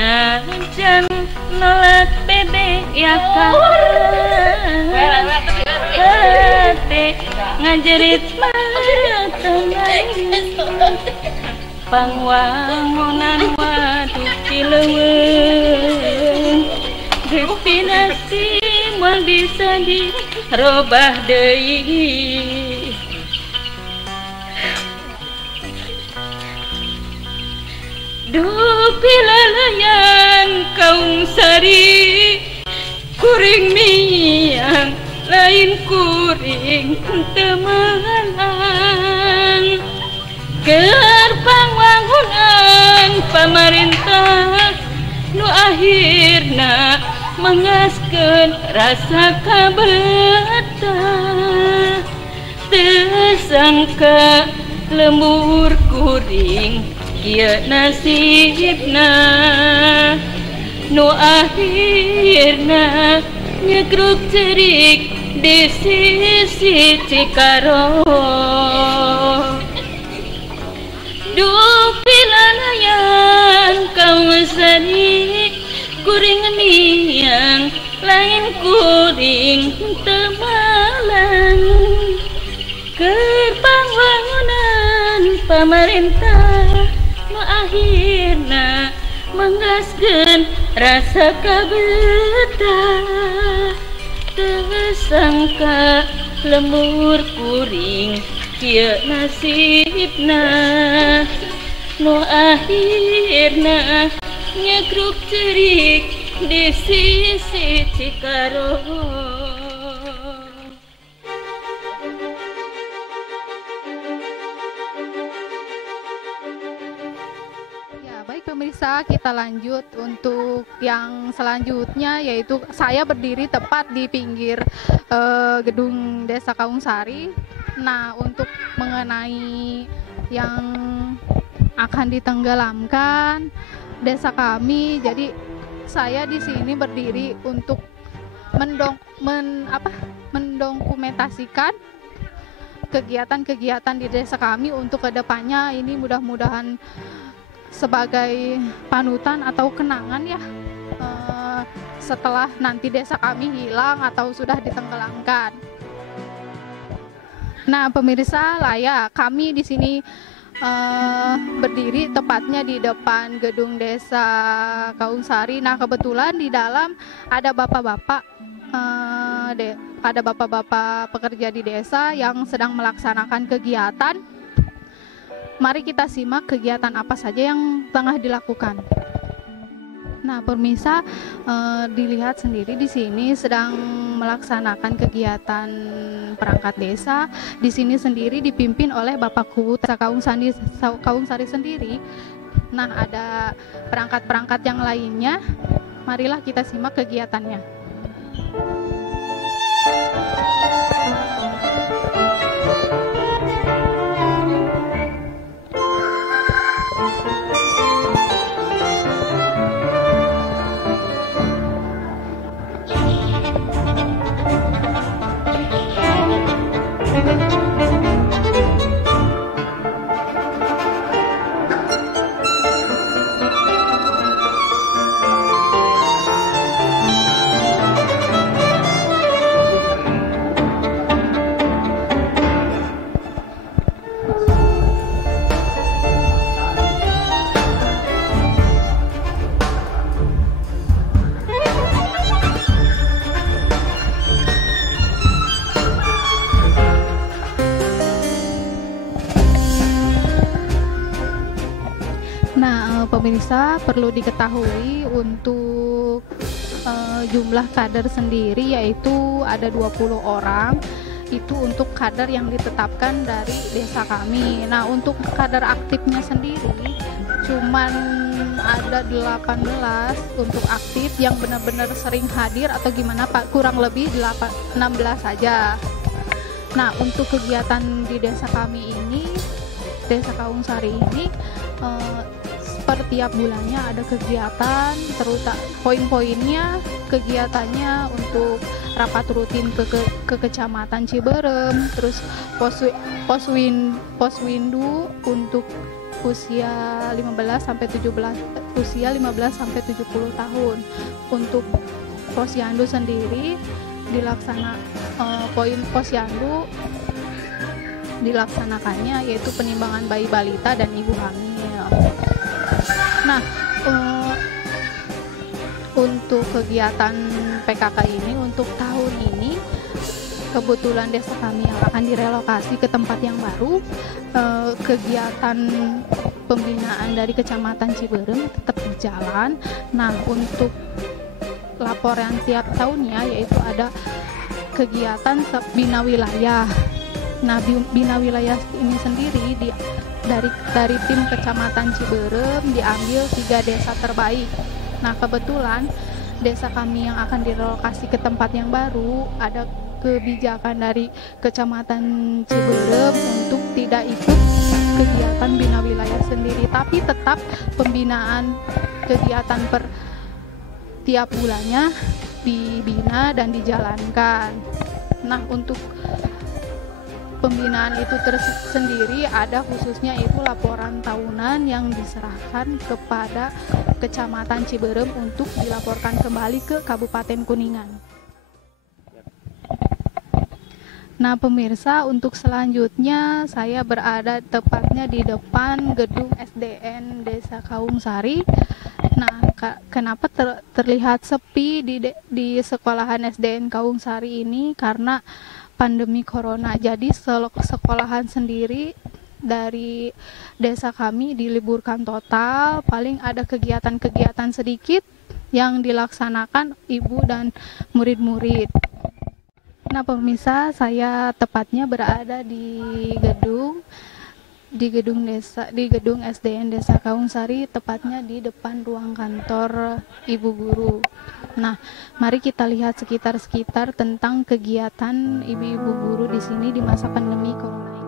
najan nolak bebek ya hati ngajerit mata pangwangunan waduk cileuweung destinasi moal bisa dirobah deui. Duh pilalayan kaum sari kuring miang lain kuring teu meunang keur pangwangunan pamarentah nu akhirna mengaskeun rasa kabetah teu sangka lembur kuring kieu nasibna nu akhirna nyegruk cerik di sisi Cikarong. Duh pilalayan kaum sari kuring miang lain kuring teu malang keur pangwangunan pamarentah nu akhirna menggaskeun rasa kabetah teu sangka lembur kuring kieu nasibna nu akhirna nyegruk cerik di sisi Cikarong. Baik pemirsa, kita lanjut untuk yang selanjutnya, yaitu saya berdiri tepat di pinggir gedung Desa Kaungsari. Nah, untuk mengenai yang akan ditenggelamkan desa kami, jadi saya di sini berdiri untuk mendokumentasikan kegiatan-kegiatan di desa kami untuk kedepannya. Ini mudah-mudahan sebagai panutan atau kenangan ya, setelah nanti desa kami hilang atau sudah ditenggelamkan. Nah pemirsa, layak kami di sini berdiri tepatnya di depan gedung Desa Kaungsari. Nah kebetulan di dalam ada bapak-bapak pekerja di desa yang sedang melaksanakan kegiatan. Mari kita simak kegiatan apa saja yang tengah dilakukan. Nah, pemirsa, dilihat sendiri di sini sedang melaksanakan kegiatan perangkat desa. Di sini sendiri dipimpin oleh Bapak Kubu Kaungsari sendiri. Nah, ada perangkat-perangkat yang lainnya. Marilah kita simak kegiatannya. Pemirsa, perlu diketahui untuk jumlah kader sendiri yaitu ada 20 orang. Itu untuk kader yang ditetapkan dari desa kami. Nah, untuk kader aktifnya sendiri cuman ada 18 untuk aktif yang benar-benar sering hadir atau gimana Pak, kurang lebih 16 saja. Nah, untuk kegiatan di desa kami ini, Desa Kaungsari ini, per tiap bulannya ada kegiatan, terutama poin-poinnya kegiatannya untuk rapat rutin ke Kecamatan Ciberem, terus poswindu untuk usia 15 sampai 70 tahun. Untuk posyandu sendiri poin posyandu dilaksanakannya yaitu penimbangan bayi balita dan ibu hamil. Nah, untuk kegiatan PKK ini untuk tahun ini kebetulan desa kami yang akan direlokasi ke tempat yang baru, kegiatan pembinaan dari Kecamatan Ciberem tetap berjalan. Nah, untuk laporan tiap tahunnya yaitu ada kegiatan bina wilayah. Nah, bina wilayah ini sendiri dari tim Kecamatan Ciberem diambil 3 desa terbaik. Nah, kebetulan desa kami yang akan direlokasi ke tempat yang baru ada kebijakan dari Kecamatan Ciberem untuk tidak ikut kegiatan bina wilayah sendiri, tapi tetap pembinaan kegiatan per tiap bulannya dibina dan dijalankan. Nah, untuk pembinaan itu tersendiri ada khususnya itu laporan tahunan yang diserahkan kepada Kecamatan Ciberem untuk dilaporkan kembali ke Kabupaten Kuningan. Nah, pemirsa, untuk selanjutnya saya berada tepatnya di depan gedung SDN Desa Kawungsari. Nah, kenapa terlihat sepi di sekolahan SDN Kawungsari ini? Karena pandemi corona. Jadi sekolahan sendiri dari desa kami diliburkan total, paling ada kegiatan-kegiatan sedikit yang dilaksanakan ibu dan murid-murid. Nah, pemirsa, saya tepatnya berada di gedung SDN Desa Kawungsari, tepatnya di depan ruang kantor ibu guru. Nah, mari kita lihat sekitar tentang kegiatan ibu-ibu guru di sini di masa pandemi corona ini.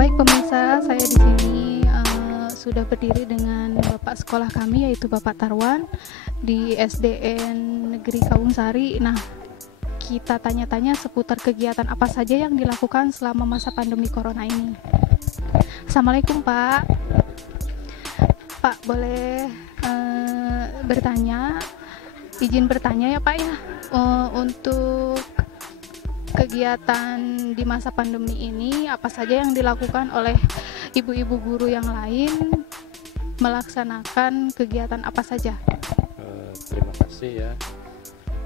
Baik pemirsa, saya di sini sudah berdiri dengan bapak sekolah kami yaitu Bapak Tarwan di SDN Negeri Kawungsari. Nah, kita tanya-tanya seputar kegiatan apa saja yang dilakukan selama masa pandemi corona ini. Assalamualaikum Pak. Pak, boleh izin bertanya ya Pak ya, untuk kegiatan di masa pandemi ini apa saja yang dilakukan oleh ibu-ibu guru yang lain, melaksanakan kegiatan apa saja? Terima kasih ya.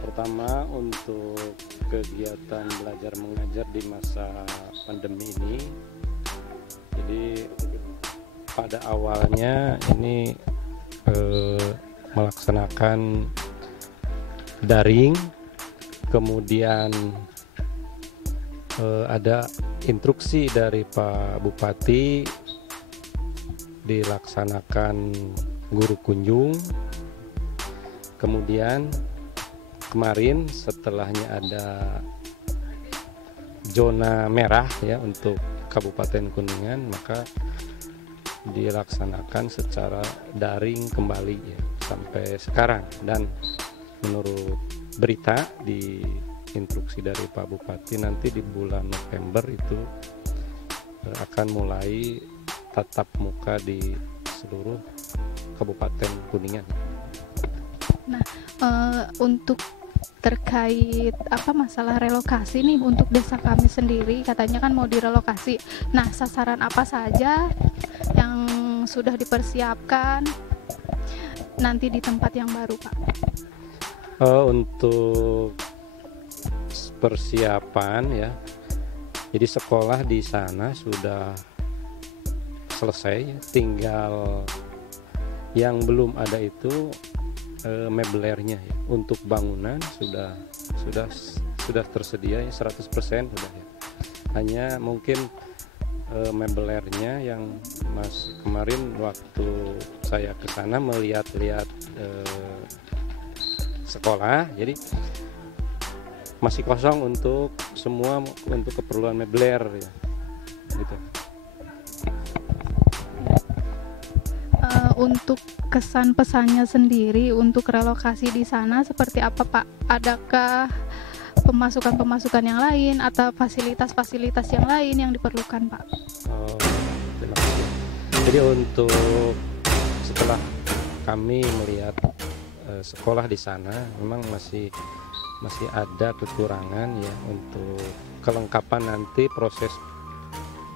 Pertama, untuk kegiatan belajar mengajar di masa pandemi ini, jadi pada awalnya ini melaksanakan daring, kemudian ada instruksi dari Pak Bupati dilaksanakan guru kunjung. Kemudian kemarin setelahnya ada zona merah ya untuk Kabupaten Kuningan, maka dilaksanakan secara daring kembali ya sampai sekarang. Dan menurut berita di instruksi dari Pak Bupati, nanti di bulan November itu akan mulai tatap muka di seluruh Kabupaten Kuningan. Nah, untuk terkait masalah relokasi nih untuk desa kami sendiri, katanya kan mau direlokasi. Nah, sasaran apa saja yang sudah dipersiapkan nanti di tempat yang baru, Pak? Untuk persiapan ya. Jadi sekolah di sana sudah selesai, tinggal yang belum ada itu meblernya ya. Untuk bangunan sudah tersedia ya, 100% sudah ya. Hanya mungkin meblernya yang kemarin waktu saya ke sana melihat-lihat sekolah, jadi masih kosong untuk semua untuk keperluan mebler ya, gitu. Untuk kesan pesannya sendiri untuk relokasi di sana seperti apa Pak? Adakah pemasukan yang lain atau fasilitas-fasilitas yang lain yang diperlukan Pak? Terima kasih. Jadi untuk setelah kami melihat sekolah di sana memang masih ada kekurangan ya untuk kelengkapan nanti proses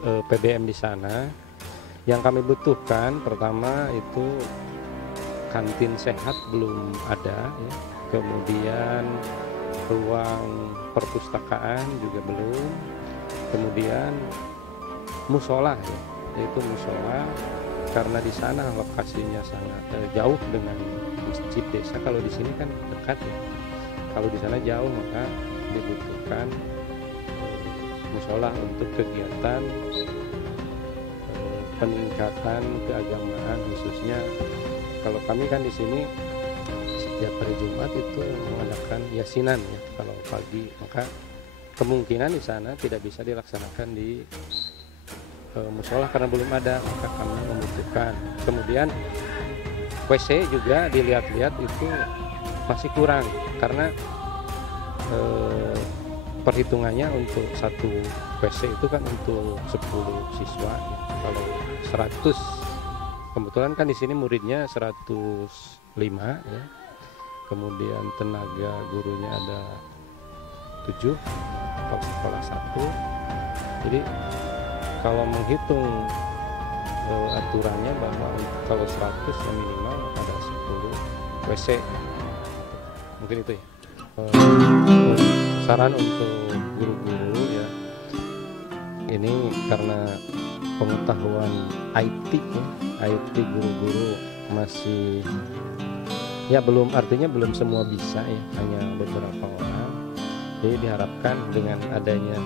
PBM di sana. Yang kami butuhkan pertama itu kantin sehat belum ada ya. Kemudian ruang perpustakaan juga belum, kemudian musola ya, yaitu musola karena di sana lokasinya sangat jauh dengan masjid desa. Kalau di sini kan dekat ya, kalau di sana jauh maka dibutuhkan musola untuk kegiatan peningkatan keagamaan, khususnya kalau kami kan di sini setiap hari Jumat itu mengadakan yasinan ya. Kalau pagi maka kemungkinan di sana tidak bisa dilaksanakan di musola karena belum ada, maka kami membutuhkan. Kemudian WC juga dilihat-lihat itu masih kurang karena perhitungannya untuk satu WC itu kan untuk 10 siswa ya. Kalau 100, kebetulan kan di sini muridnya 105 ya. Kemudian tenaga gurunya ada 7 kalau sekolah 1. Jadi kalau menghitung aturannya bahwa kalau 100 ya minimal ada 10 WC. Mungkin itu ya. Saran untuk guru-guru ya. Ini karena pengetahuan IT ya, IT guru-guru masih ya belum, artinya belum semua bisa ya, hanya beberapa orang. Jadi diharapkan dengan adanya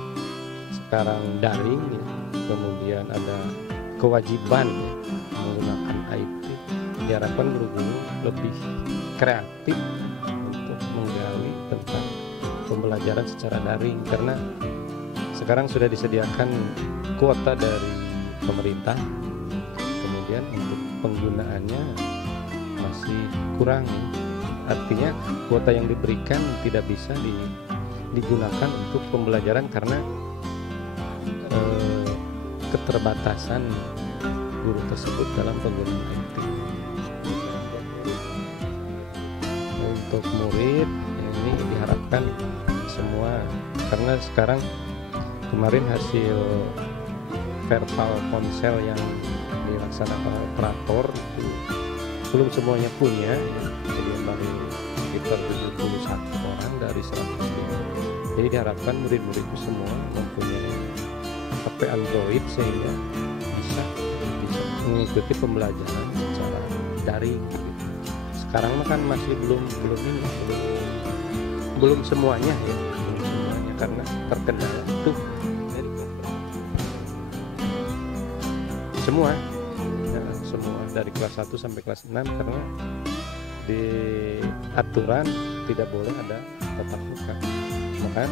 sekarang daring ya, kemudian ada kewajiban ya, menggunakan IT, diharapkan guru-guru lebih kreatif untuk menggali tentang pembelajaran secara daring, karena sekarang sudah disediakan kuota dari pemerintah, kemudian untuk penggunaannya masih kurang ya. Artinya kuota yang diberikan tidak bisa digunakan untuk pembelajaran karena keterbatasan guru tersebut dalam penggunaan IT. Untuk murid ini diharapkan semua, karena sekarang kemarin hasil verbal ponsel yang dilaksanakan operator itu belum semuanya punya ya. Jadi baru sekitar 71 orang dari 105. Jadi diharapkan murid-murid itu semua mempunyai HP Android sehingga bisa mengikuti pembelajaran secara daring gitu. Sekarang kan masih belum semuanya ya, belum semuanya karena terkendala tuh semua dari kelas 1 sampai kelas 6 karena di aturan tidak boleh ada tatap muka, maka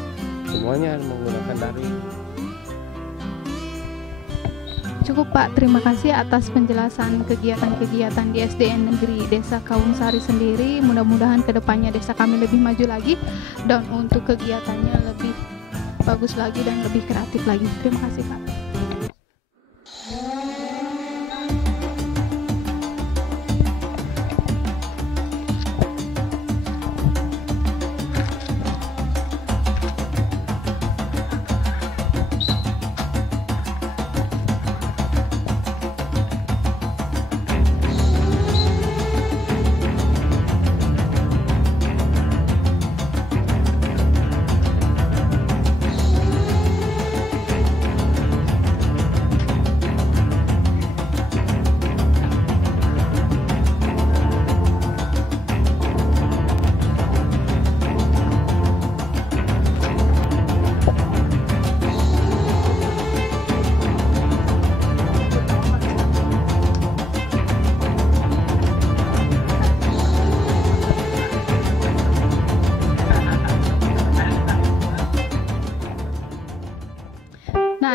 semuanya menggunakan daring. Cukup Pak, terima kasih atas penjelasan kegiatan-kegiatan di SDN Negeri Desa Kawungsari sendiri. Mudah-mudahan kedepannya desa kami lebih maju lagi dan untuk kegiatannya lebih bagus lagi dan lebih kreatif lagi. Terima kasih Pak.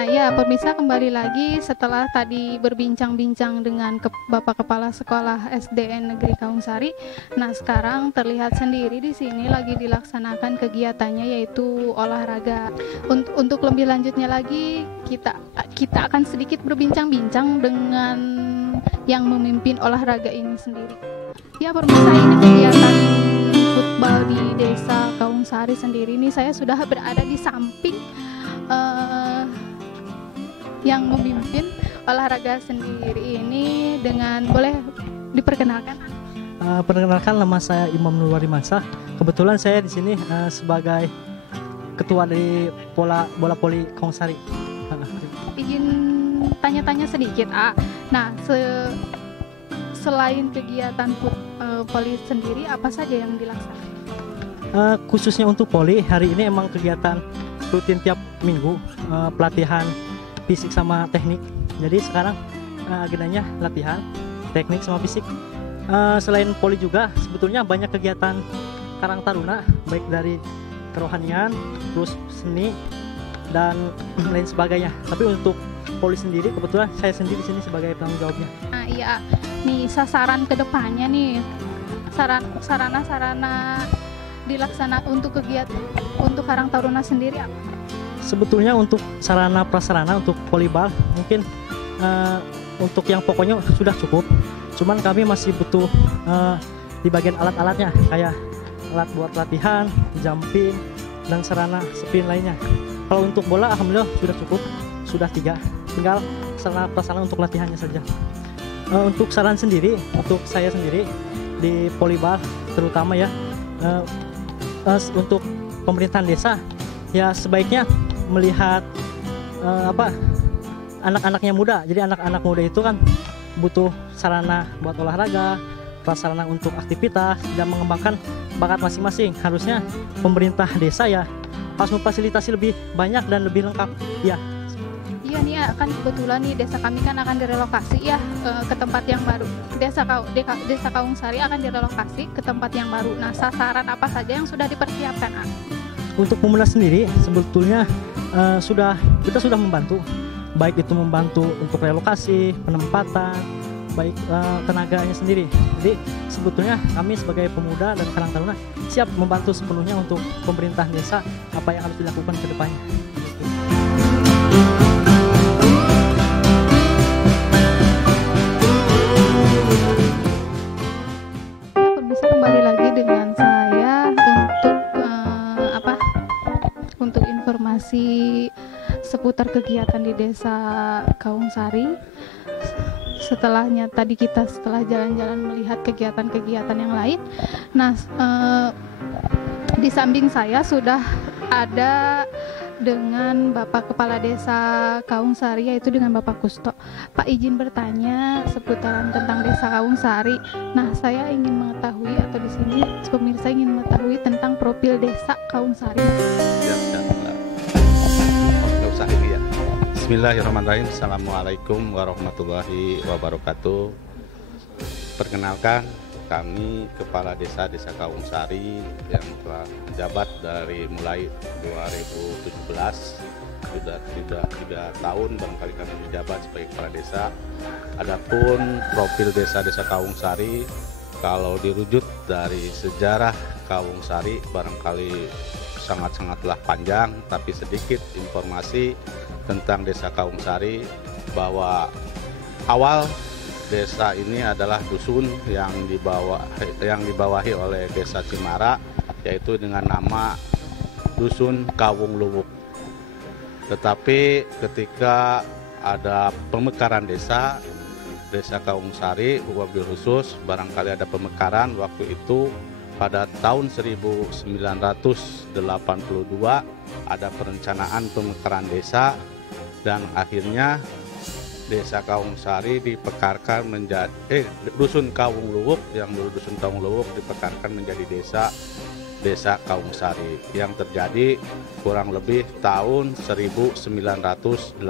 Nah ya pemirsa, kembali lagi setelah tadi berbincang-bincang dengan Bapak Kepala Sekolah SDN Negeri Kawungsari. Nah sekarang terlihat sendiri di sini lagi dilaksanakan kegiatannya yaitu olahraga. Untuk lebih lanjutnya lagi kita akan sedikit berbincang-bincang dengan yang memimpin olahraga ini sendiri. Ya pemirsa, ini kegiatan futbal di Desa Kawungsari sendiri. Ini saya sudah berada di samping yang memimpin olahraga sendiri ini. Dengan boleh diperkenalkan? Perkenalkan, nama saya Imam Nurwari Mansah. Kebetulan saya di sini sebagai ketua dari bola voli Kawungsari. Izin tanya-tanya sedikit, Nah, selain kegiatan voli sendiri, apa saja yang dilaksanakan? Khususnya untuk voli, hari ini emang kegiatan rutin tiap minggu, pelatihan fisik sama teknik. Jadi sekarang agendanya latihan teknik sama fisik. Selain voli juga sebetulnya banyak kegiatan Karang Taruna, baik dari kerohanian, terus seni dan lain sebagainya. Tapi untuk voli sendiri kebetulan saya sendiri di sini sebagai penanggung jawabnya. Nah iya, nih sasaran kedepannya nih, sarana dilaksanakan untuk kegiatan untuk Karang Taruna sendiri apa? Sebetulnya untuk sarana prasarana untuk volleyball mungkin untuk yang pokoknya sudah cukup. Cuman kami masih butuh di bagian alat-alatnya, kayak alat buat latihan, jumping, dan sarana sprint lainnya. Kalau untuk bola alhamdulillah sudah cukup, sudah 3. Tinggal sarana prasarana untuk latihannya saja. Untuk saran sendiri, untuk saya sendiri di volleyball terutama ya, untuk pemerintahan desa ya sebaiknya melihat anak-anaknya muda. Jadi anak-anak muda itu kan butuh sarana buat olahraga, prasarana untuk aktivitas dan mengembangkan bakat masing-masing. Harusnya pemerintah desa ya harus memfasilitasi lebih banyak dan lebih lengkap ya. Iya nih ya, kan kebetulan nih desa kami kan akan direlokasi ya ke tempat yang baru. Desa Kawungsari akan direlokasi ke tempat yang baru. Nah sasaran apa saja yang sudah dipersiapkan? Untuk pemuda sendiri sebetulnya kita sudah membantu, baik itu membantu untuk relokasi, penempatan, baik tenaganya sendiri. Jadi sebetulnya kami sebagai pemuda dan Karang Taruna siap membantu sepenuhnya untuk pemerintah desa apa yang harus dilakukan ke depannya. Bisa kembali lagi dengan saya untuk informasi seputar kegiatan di Desa Kawungsari. Setelah jalan-jalan melihat kegiatan-kegiatan yang lain, nah di samping saya sudah ada dengan Bapak Kepala Desa Kawungsari, yaitu dengan Bapak Kusto. Pak, izin bertanya seputaran tentang Desa Kawungsari. Nah, saya ingin mengetahui, atau di sini pemirsa ingin mengetahui tentang profil Desa Kawungsari. Bismillahirrahmanirrahim. Assalamualaikum warahmatullahi wabarakatuh. Perkenalkan, kami Kepala Desa Kawungsari yang telah menjabat dari mulai 2017, sudah 3 tahun barangkali kami menjabat sebagai Kepala Desa. Adapun profil Desa Kawungsari, kalau dirujuk dari sejarah Kawungsari barangkali sangat-sangatlah panjang, tapi sedikit informasi tentang Desa Kawungsari bahwa awal desa ini adalah dusun yang dibawahi oleh Desa Cimara, yaitu dengan nama Dusun Kawung Luwuk. Tetapi ketika ada pemekaran Desa Kawungsari, wabil khusus barangkali ada pemekaran waktu itu pada tahun 1982 ada perencanaan pemekaran desa, dan akhirnya Desa Kawungsari dipekarkan menjadi Dusun Kawung Luwuk, yang dulu Dusun Kawung Luwuk dipekarkan menjadi Desa Kawungsari, yang terjadi kurang lebih tahun 1984.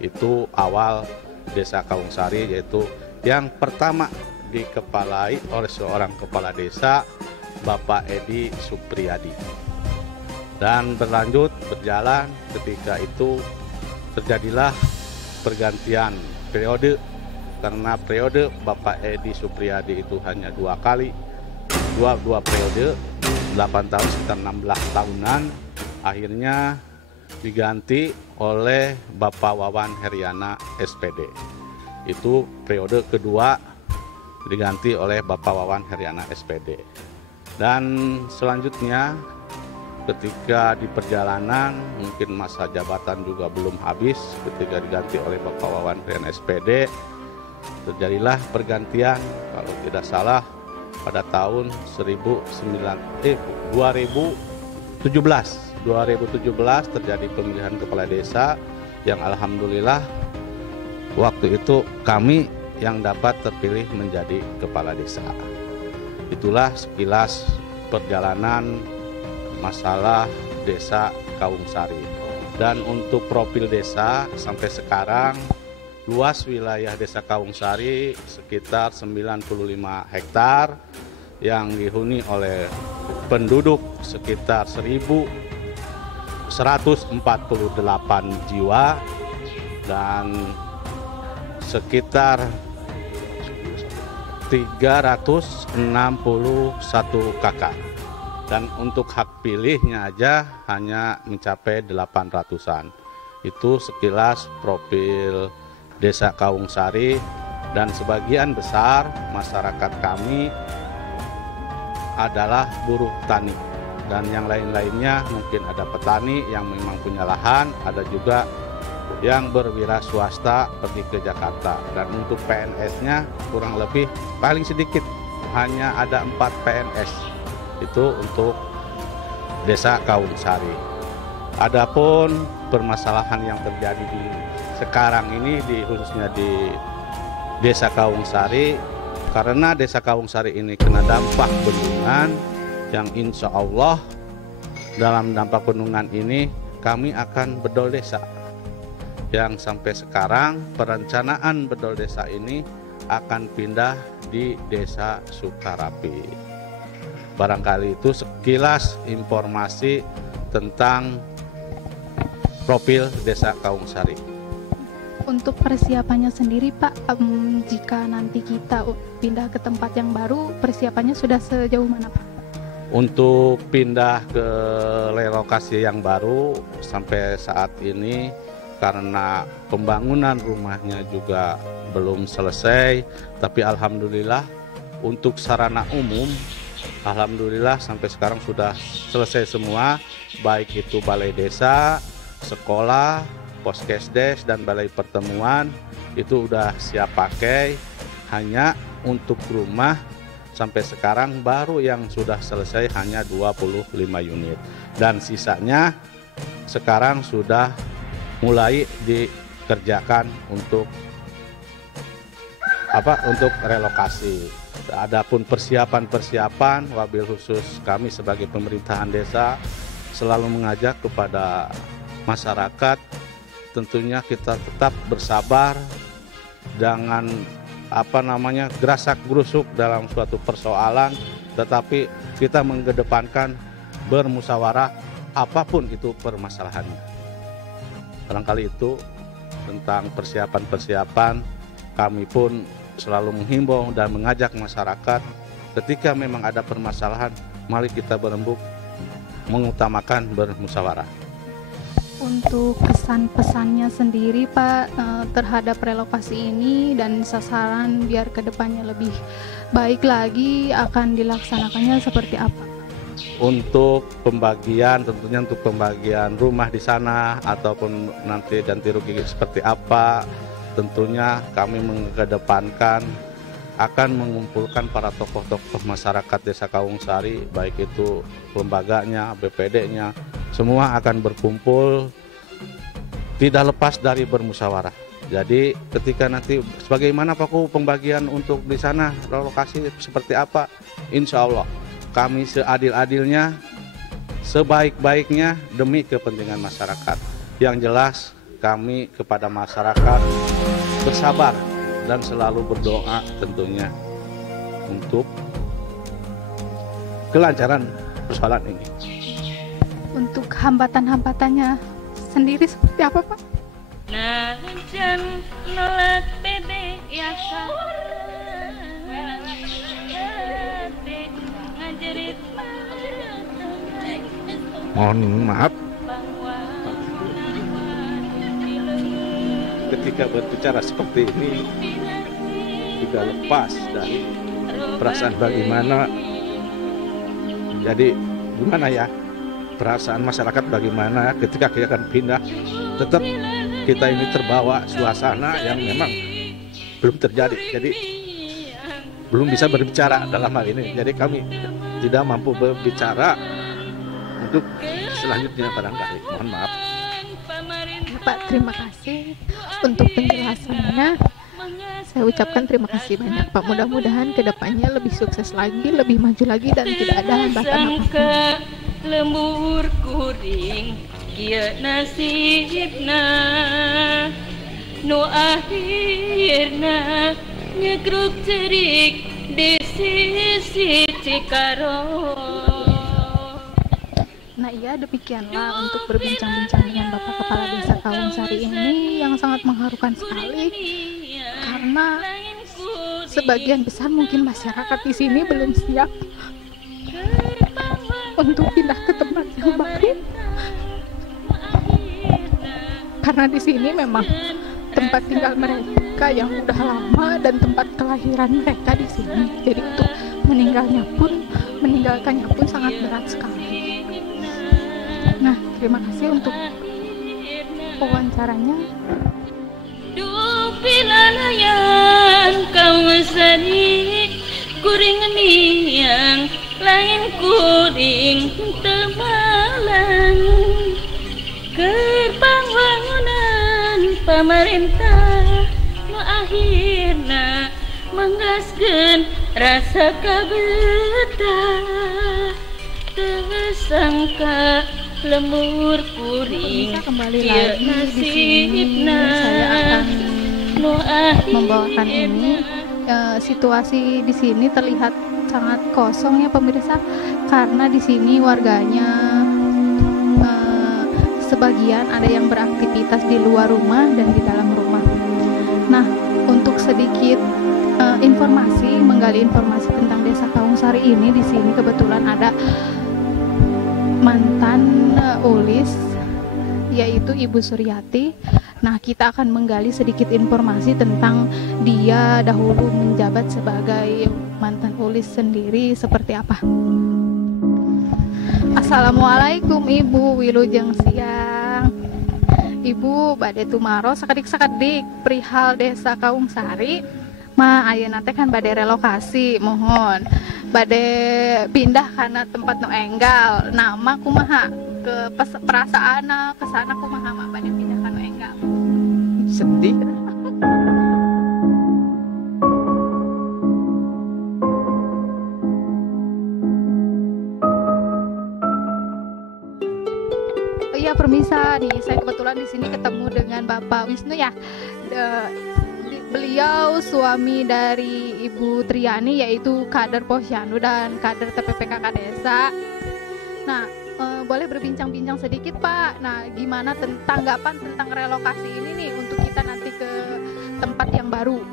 Itu awal Desa Kawungsari, yaitu yang pertama dikepalai oleh seorang kepala desa, Bapak Edi Supriyadi. Dan berlanjut berjalan, ketika itu terjadilah pergantian periode, karena periode Bapak Edi Supriyadi itu hanya 2 kali, dua periode, 8 tahun sekitar 16 tahunan, akhirnya diganti oleh Bapak Wawan Heriana SPD. Itu periode kedua diganti oleh Bapak Wawan Heriana SPD. Dan selanjutnya ketika di perjalanan mungkin masa jabatan juga belum habis, ketika diganti oleh Bapak Wawan Heriana SPD, terjadilah pergantian kalau tidak salah pada tahun 2017 terjadi pemilihan kepala desa yang alhamdulillah waktu itu kami yang dapat terpilih menjadi kepala desa. Itulah sekilas perjalanan masalah desa Kawungsari. Dan untuk profil desa sampai sekarang, luas wilayah desa Kawungsari sekitar 95 hektar yang dihuni oleh penduduk sekitar 1.148 jiwa dan sekitar 361 kakak. Dan untuk hak pilihnya aja hanya mencapai 800-an. Itu sekilas profil desa Kawungsari, dan sebagian besar masyarakat kami adalah buruh tani, dan yang lain-lainnya mungkin ada petani yang memang punya lahan, ada juga yang berwira swasta pergi ke Jakarta. Dan untuk PNS-nya kurang lebih paling sedikit hanya ada 4 PNS. Itu untuk desa Kawungsari. Adapun permasalahan yang terjadi di sekarang ini khususnya di desa Kawungsari, karena desa Kawungsari ini kena dampak bendungan yang insya Allah dalam dampak bendungan ini kami akan bedol desa, yang sampai sekarang perencanaan bedol desa ini akan pindah di desa Sukarapi. Barangkali itu sekilas informasi tentang profil desa Kawungsari. Untuk persiapannya sendiri Pak, jika nanti kita pindah ke tempat yang baru, persiapannya sudah sejauh mana Pak? Untuk pindah ke relokasi yang baru sampai saat ini, karena pembangunan rumahnya juga belum selesai, tapi alhamdulillah untuk sarana umum alhamdulillah sampai sekarang sudah selesai semua, baik itu balai desa, sekolah, poskesdes, dan balai pertemuan itu udah siap pakai. Hanya untuk rumah sampai sekarang baru yang sudah selesai hanya 25 unit, dan sisanya sekarang sudah mulai dikerjakan untuk relokasi. Adapun persiapan wabil khusus kami sebagai pemerintahan desa selalu mengajak kepada masyarakat, tentunya kita tetap bersabar, jangan gerasak gerusuk dalam suatu persoalan, tetapi kita mengedepankan bermusyawarah apapun itu permasalahannya. Barangkali itu tentang persiapan kami pun selalu menghimbau dan mengajak masyarakat, ketika memang ada permasalahan, mari kita berembuk mengutamakan bermusyawarah. Untuk kesan-pesannya sendiri Pak terhadap relokasi ini dan sasaran biar kedepannya lebih baik lagi akan dilaksanakannya seperti apa? Untuk pembagian, tentunya untuk pembagian rumah di sana ataupun nanti ganti rugi seperti apa, tentunya kami mengedepankan akan mengumpulkan para tokoh-tokoh masyarakat desa Kawungsari, baik itu lembaganya, BPD-nya, semua akan berkumpul, tidak lepas dari bermusyawarah. Jadi ketika nanti bagaimana Pak pembagian untuk di sana relokasi seperti apa, insya Allah kami seadil-adilnya, sebaik-baiknya demi kepentingan masyarakat. Yang jelas kami kepada masyarakat bersabar dan selalu berdoa tentunya untuk kelancaran persoalan ini. untuk hambatan-hambatannya sendiri seperti apa, Pak? Najan nolak pede ya ngajarit Mohon maaf ketika berbicara seperti ini juga lepas dari perasaan bagaimana. Jadi gimana ya perasaan masyarakat bagaimana ketika kita akan pindah, tetap kita ini terbawa suasana yang memang belum terjadi, jadi belum bisa berbicara dalam hal ini. Jadi kami tidak mampu berbicara untuk selanjutnya barangkali. Mohon maaf. Pak, terima kasih untuk penjelasannya. Saya ucapkan terima kasih banyak, Pak. Mudah-mudahan kedepannya lebih sukses lagi, lebih maju lagi, dan tidak ada hambatan apapun. Lembur kuring kieu nasibna nu akhirna nyegruk cerik di sisi Cikarong. Nah iya, demikianlah untuk berbincang-bincang dengan Bapak Kepala Desa Kawungsari ini yang sangat mengharukan sekali, karena sebagian besar mungkin masyarakat di sini belum siap untuk pindah ke tempat yang baru, karena di sini memang tempat tinggal mereka yang udah lama dan tempat kelahiran mereka di sini. Jadi untuk meninggalkannya pun sangat berat sekali. Nah, terima kasih untuk wawancaranya. Pilalayan Kawungsari kuring yang lain kuring temalang kebangunan pemerintah nu akhirna menggaskeun rasa kabetah tersangka lembur kuring Bisa kembali lagi di sini. Saya akan membawakan ini. Situasi di sini terlihat sangat kosong ya pemirsa, karena di sini warganya sebagian ada yang beraktivitas di luar rumah dan di dalam rumah. Nah, untuk sedikit menggali informasi tentang Desa Kawungsari ini, di sini kebetulan ada mantan Ulis, yaitu Ibu Suryati. Nah, kita akan menggali sedikit informasi tentang dia dahulu menjabat sebagai mantan Ulis sendiri seperti apa. Assalamualaikum Ibu, wilujeng siang. Ibu bade tumaro sakedik-sakedik perihal Desa Kawungsari. Ayeuna teh kan bade relokasi, mohon bade pindah karena tempat nu enggal. Nama kumaha ke perasaana kesana kumaha mah bade pindah ka nu enggal. Sedih. Iya, permisa nih, saya kebetulan di sini ketemu dengan Bapak Wisnu ya. Beliau suami dari Ibu Triani, yaitu kader Posyandu dan kader TPPKK Desa. Nah, boleh berbincang-bincang sedikit Pak. Nah, gimana tanggapan tentang relokasi ini nih untuk kita nanti ke tempat yang baru?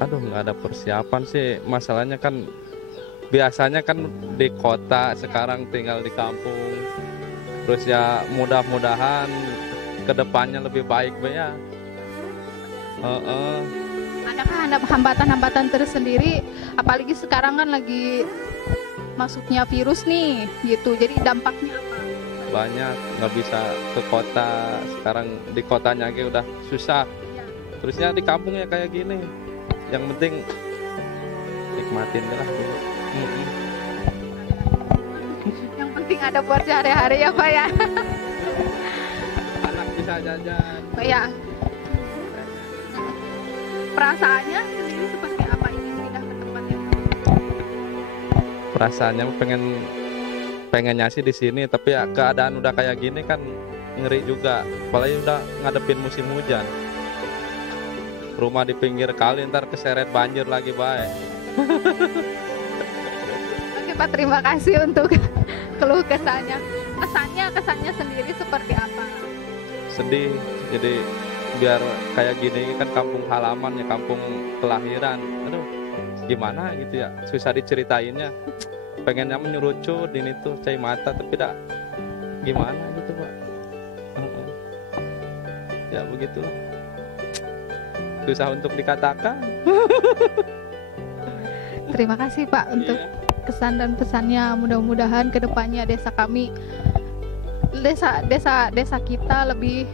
Aduh, nggak ada persiapan sih. Masalahnya kan biasanya kan di kota, sekarang tinggal di kampung. Terus ya mudah-mudahan kedepannya lebih baik ya. Adakah hambatan-hambatan tersendiri, apalagi sekarang kan lagi masuknya virus nih gitu, jadi dampaknya apa? Banyak, nggak bisa ke kota, sekarang di kotanya aja udah susah ya. Terusnya di kampungnya kayak gini, yang penting nikmatin lah dulu. Yang penting ada buat sehari-hari ya Pak ya. Anak bisa jajan ya. Perasaannya sendiri seperti apa ini pindah ke tempat yang perasaannya pengennya sih di sini, tapi ya keadaan udah kayak gini kan ngeri juga, apalagi udah ngadepin musim hujan. Rumah di pinggir kali ntar keseret banjir lagi baik. Oke Pak, terima kasih untuk keluh kesahnya. kesannya sendiri seperti apa? Sedih, jadi biar kayak gini kan kampung halaman ya, kampung kelahiran. Aduh, gimana gitu ya, susah diceritainnya. Pengennya menyurucut ini tuh cai mata, tapi tidak gimana gitu Pak. Ya begitu, susah untuk dikatakan. Terima kasih Pak untuk kesan dan pesannya. Mudah-mudahan kedepannya desa kami, desa kita lebih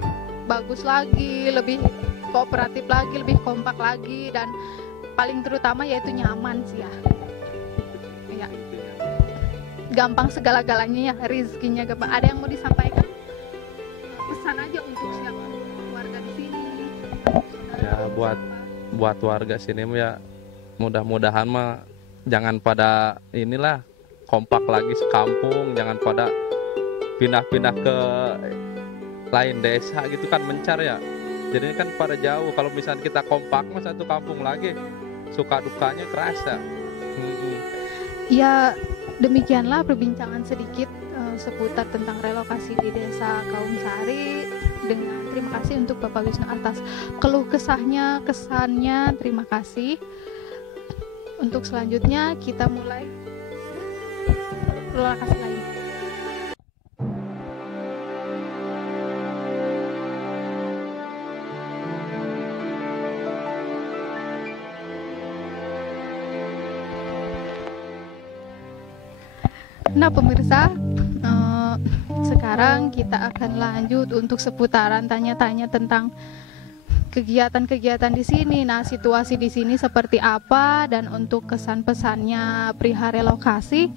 bagus lagi, lebih kooperatif lagi, lebih kompak lagi, dan paling terutama yaitu nyaman sih ya. Ya. Gampang segala-galanya ya, rezekinya gampang. Ada yang mau disampaikan? Pesan aja untuk siapa warga di sini. Ya buat warga sini ya, mudah-mudahan mah jangan pada inilah kompak lagi sekampung, jangan pada pindah-pindah ke lain desa gitu kan, mencar ya. Jadi kan pada jauh. Kalau misalnya kita kompak mah satu kampung lagi, suka dukanya terasa. Ya demikianlah perbincangan sedikit seputar tentang relokasi di desa Kaungsari. Dengan terima kasih untuk Bapak Wisnu atas keluh kesahnya, kesannya. Terima kasih. Untuk selanjutnya kita mulai relokasi lain. Nah pemirsa, sekarang kita akan lanjut untuk seputaran tanya-tanya tentang kegiatan-kegiatan di sini. Nah, situasi di sini seperti apa, dan untuk kesan-pesannya perihal relokasi,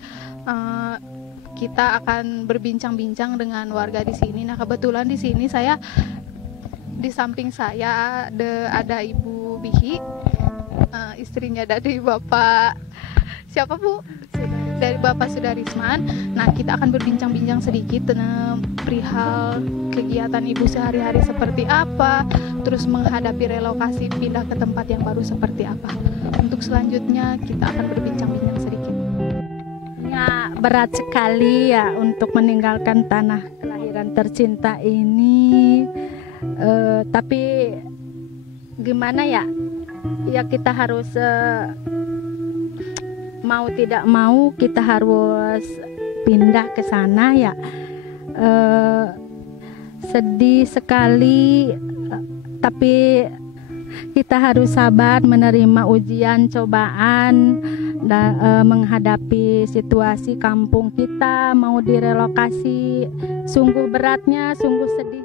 kita akan berbincang-bincang dengan warga di sini. Nah, kebetulan di sini saya, di samping saya ada Ibu Bihi, istrinya dari Bapak siapa Bu? Dari Bapak Sudarisman. Nah, kita akan berbincang-bincang sedikit tentang perihal kegiatan Ibu sehari-hari seperti apa, terus menghadapi relokasi pindah ke tempat yang baru seperti apa. Untuk selanjutnya kita akan berbincang-bincang sedikit. Ya, berat sekali ya untuk meninggalkan tanah kelahiran tercinta ini. Tapi gimana ya? Ya kita harus mau tidak mau kita harus pindah ke sana ya. Sedih sekali, tapi kita harus sabar menerima ujian cobaan dan menghadapi situasi kampung kita mau direlokasi. Sungguh beratnya, sungguh sedih.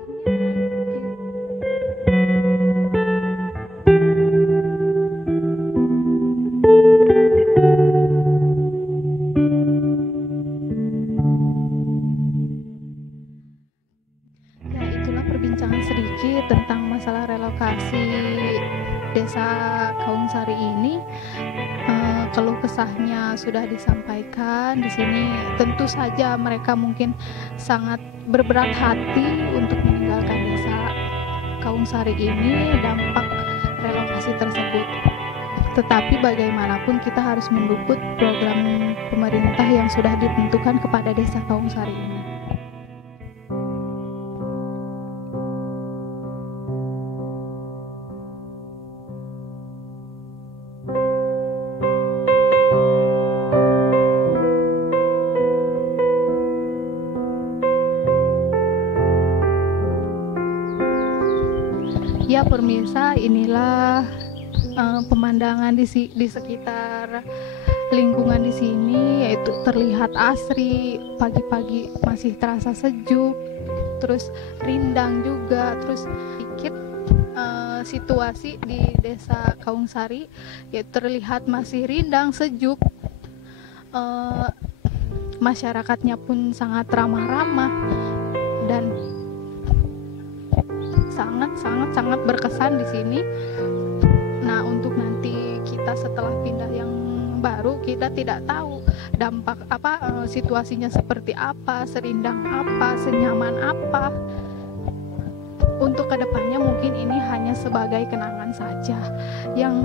Tentang masalah relokasi desa Kaungsari ini. Keluh kesahnya sudah disampaikan di sini. Tentu saja mereka mungkin sangat berberat hati untuk meninggalkan desa Kaungsari ini, dampak relokasi tersebut. Tetapi bagaimanapun kita harus mendukung program pemerintah yang sudah ditentukan kepada desa Kaungsari ini. Ya pemirsa, inilah pemandangan di sekitar lingkungan di sini, yaitu terlihat asri. Pagi-pagi masih terasa sejuk, terus rindang juga. Terus sedikit situasi di desa Kaungsari, yaitu terlihat masih rindang, sejuk. Masyarakatnya pun sangat ramah-ramah dan sangat berkesan di sini. Nah, untuk nanti kita setelah pindah yang baru, kita tidak tahu dampak apa, situasinya seperti apa, serindang apa, senyaman apa. Untuk kedepannya mungkin ini hanya sebagai kenangan saja, yang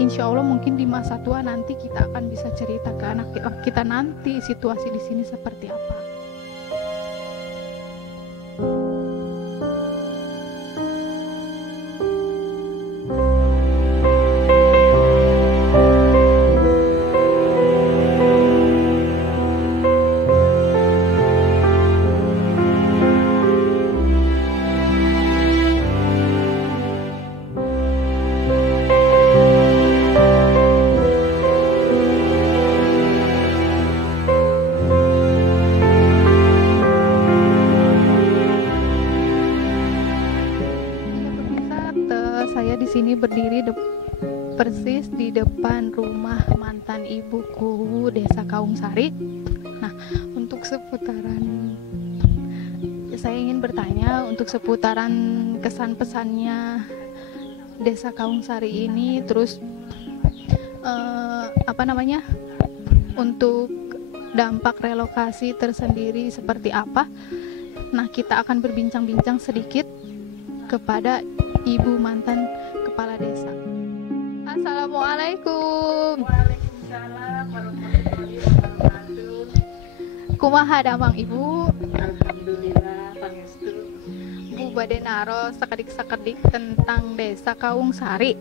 insya Allah mungkin di masa tua nanti kita akan bisa cerita ke anak kita nanti situasi di sini seperti apa. persis di depan rumah mantan ibuku Desa Kaungsari. Nah, untuk seputaran, saya ingin bertanya untuk seputaran kesan pesannya Desa Kaungsari ini, terus untuk dampak relokasi tersendiri seperti apa. Nah, kita akan berbincang-bincang sedikit kepada ibu mantan kepala desa. Assalamualaikum. Waalaikumsalam warahmatullahi wabarakatuh. Kumaha damang ibu? Alhamdulillah pangestu. Bu bade naro sakedik-sakedik tentang Desa Kaungsari.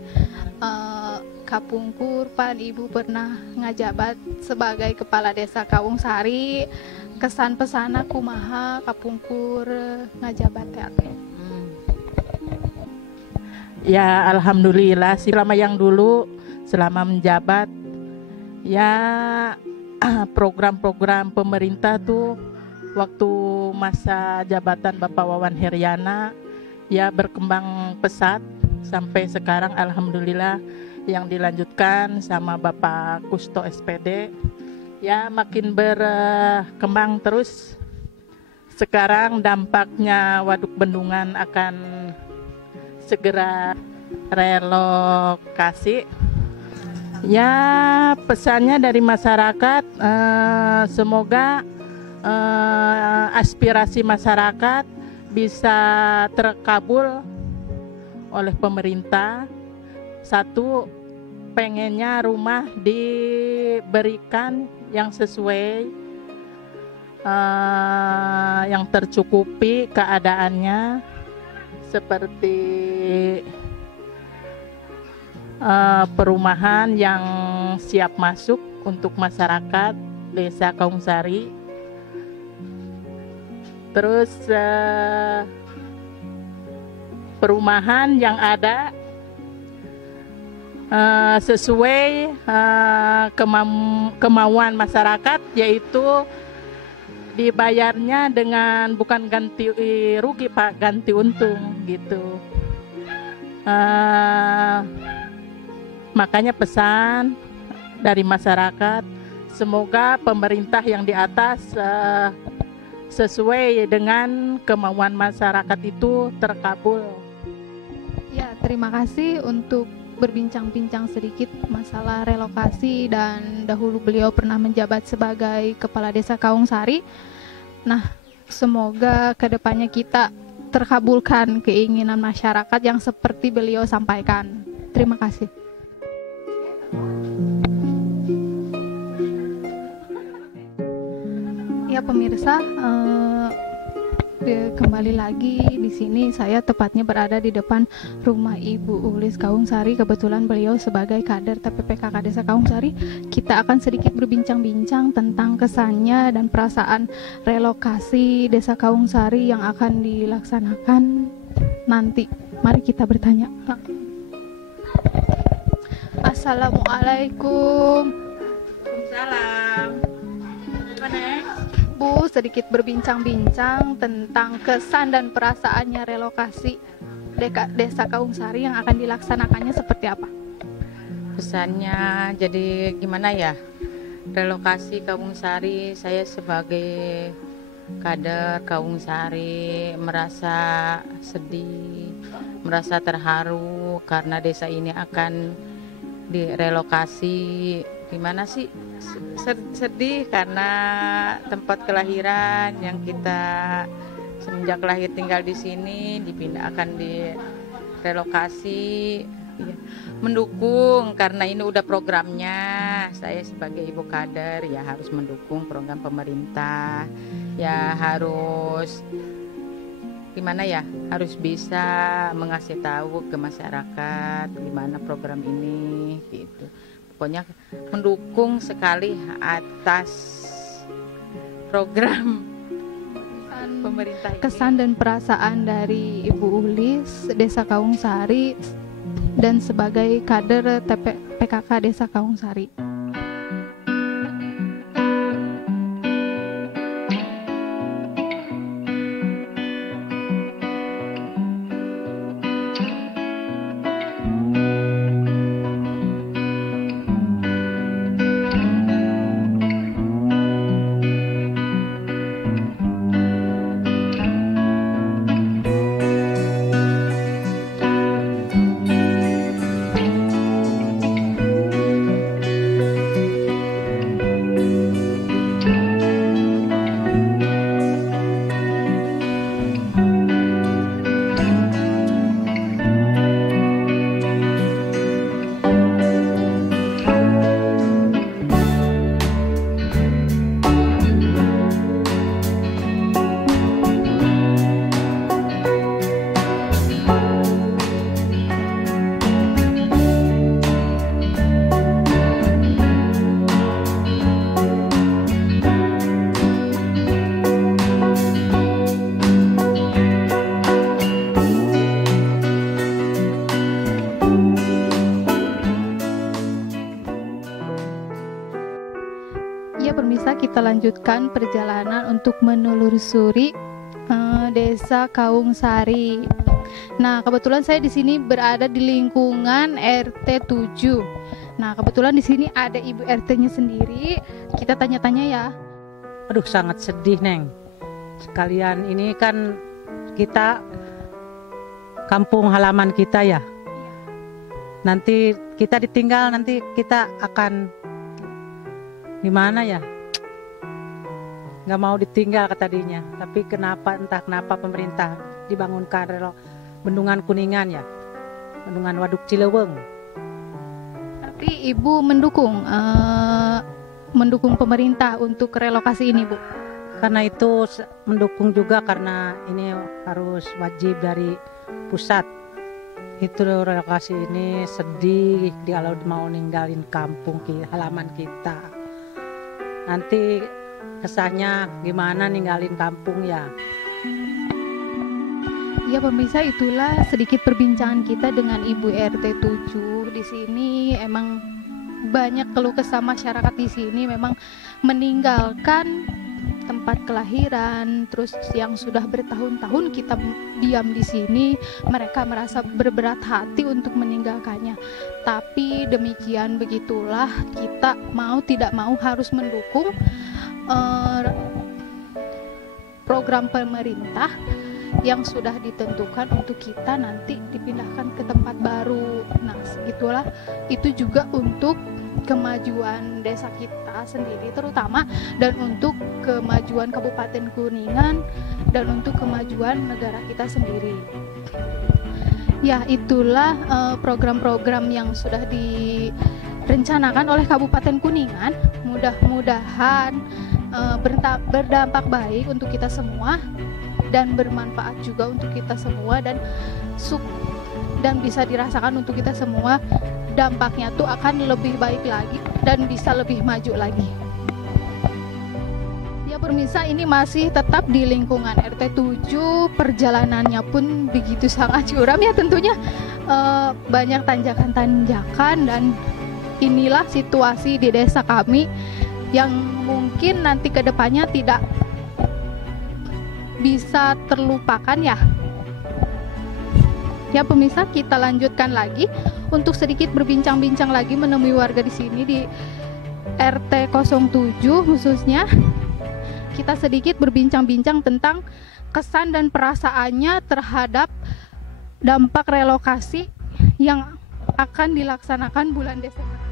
Kapungkur pan ibu pernah ngajabat sebagai kepala desa Kaungsari. Kesan pesana kumaha kapungkur ngajabat teh? Ya alhamdulillah selama yang dulu selama menjabat ya program-program pemerintah tuh waktu masa jabatan Bapak Wawan Heryana ya berkembang pesat sampai sekarang alhamdulillah yang dilanjutkan sama Bapak Kusto SPD ya makin berkembang terus. Sekarang dampaknya Waduk Bendungan akan segera relokasi. Ya pesannya dari masyarakat semoga aspirasi masyarakat bisa terkabul oleh pemerintah. Satu, pengennya rumah diberikan yang sesuai, yang tercukupi keadaannya, seperti perumahan yang siap masuk untuk masyarakat Desa Kaungsari. Terus perumahan yang ada sesuai kemauan masyarakat, yaitu dibayarnya dengan bukan ganti rugi Pak, ganti untung gitu. Makanya pesan dari masyarakat, semoga pemerintah yang di atas sesuai dengan kemauan masyarakat itu terkabul. Ya, terima kasih untuk berbincang-bincang sedikit masalah relokasi, dan dahulu beliau pernah menjabat sebagai kepala desa Kaungsari. Nah, semoga kedepannya kita terkabulkan keinginan masyarakat yang seperti beliau sampaikan. Terima kasih. Ya pemirsa, kembali lagi di sini. Saya tepatnya berada di depan rumah Ibu Ulis Kaungsari. Kebetulan beliau sebagai kader TPPKK Desa Kaungsari. Kita akan sedikit berbincang-bincang tentang kesannya dan perasaan relokasi Desa Kaungsari yang akan dilaksanakan nanti. Mari kita bertanya. Assalamualaikum. Salam. Bu, sedikit berbincang-bincang tentang kesan dan perasaannya relokasi Desa Kaungsari yang akan dilaksanakannya seperti apa? Pesannya jadi gimana ya? Relokasi Kaungsari, saya sebagai kader Kaungsari merasa sedih, merasa terharu karena desa ini akan direlokasi. Gimana sih? Sedih karena tempat kelahiran yang kita semenjak lahir tinggal di sini akan direlokasi. Mendukung karena ini udah programnya. Saya sebagai ibu kader ya harus mendukung program pemerintah. Ya harus gimana ya? Harus bisa mengasih tahu ke masyarakat gimana program ini gitu. Pokoknya mendukung sekali atas program pemerintah ini. Kesan dan perasaan dari Ibu Ulis Desa Kaungsari dan sebagai kader PKK Desa Kaungsari. lanjutkan perjalanan untuk menelusuri Desa Kaungsari. Nah, kebetulan saya di sini berada di lingkungan RT 7. Nah, kebetulan di sini ada Ibu RT-nya sendiri. Kita tanya-tanya ya. Aduh, sangat sedih, Neng. Sekalian ini kan kita kampung halaman kita ya. Nanti kita ditinggal, nanti kita akan gimana ya? Nggak mau ditinggal katanya, tapi entah kenapa pemerintah dibangunkan bendungan Kuningan ya, bendungan Waduk Cileweng. Tapi Ibu mendukung pemerintah untuk relokasi ini, Bu? Karena itu mendukung juga karena ini harus wajib dari pusat. Itu relokasi ini sedih kalau mau ninggalin kampung halaman kita. Nanti kesannya gimana ninggalin kampung ya. Ya pemirsa, itulah sedikit perbincangan kita dengan Ibu RT 7. Di sini emang banyak keluh kesah masyarakat di sini, memang meninggalkan tempat kelahiran, terus yang sudah bertahun-tahun kita diam di sini, mereka merasa berberat hati untuk meninggalkannya. Tapi demikian begitulah, kita mau tidak mau harus mendukung program pemerintah yang sudah ditentukan untuk kita nanti dipindahkan ke tempat baru. Nah, segitulah, itu juga untuk kemajuan desa kita sendiri terutama, dan untuk kemajuan Kabupaten Kuningan, dan untuk kemajuan negara kita sendiri. Ya, itulah program-program yang sudah direncanakan oleh Kabupaten Kuningan. Mudah-mudahan berdampak baik untuk kita semua dan bermanfaat juga untuk kita semua, dan bisa dirasakan untuk kita semua. Dampaknya tuh akan lebih baik lagi dan bisa lebih maju lagi. Ya pemirsa, ini masih tetap di lingkungan RT 7. Perjalanannya pun begitu sangat curam ya tentunya, banyak tanjakan-tanjakan, dan inilah situasi di desa kami yang mungkin nanti ke depannya tidak bisa terlupakan ya. Ya pemirsa, kita lanjutkan lagi untuk sedikit berbincang-bincang lagi, menemui warga di sini di RT 07 khususnya. Kita sedikit berbincang-bincang tentang kesan dan perasaannya terhadap dampak relokasi yang akan dilaksanakan bulan Desember.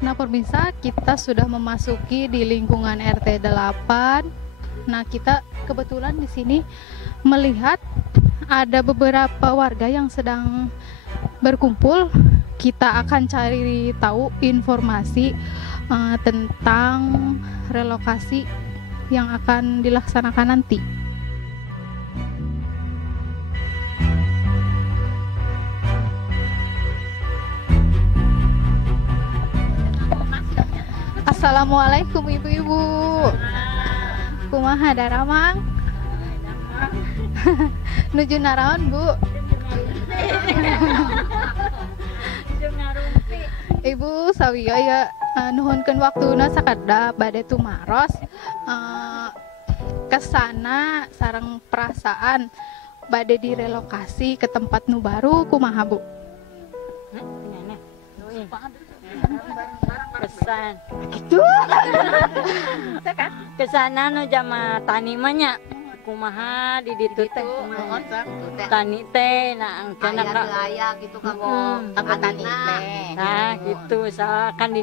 Nah pemirsa, kita sudah memasuki di lingkungan RT 8. Nah, kita kebetulan di sini melihat ada beberapa warga yang sedang berkumpul. Kita akan cari tahu informasi tentang relokasi yang akan dilaksanakan nanti. Assalamualaikum ibu-ibu. Kumaha daramang? Nuju naraon, Bu? Ibu sawiyo ya nuhunkeun waktuna sakada bade tumaros kesana sareng perasaan bade direlokasi ke tempat nu baru. Kumaha, Bu? Pesan gitu kesana nu jama tani manya kumaha di ditu teh tani teh nah kana aya gitu kamu apa tani teh nah gitu kan di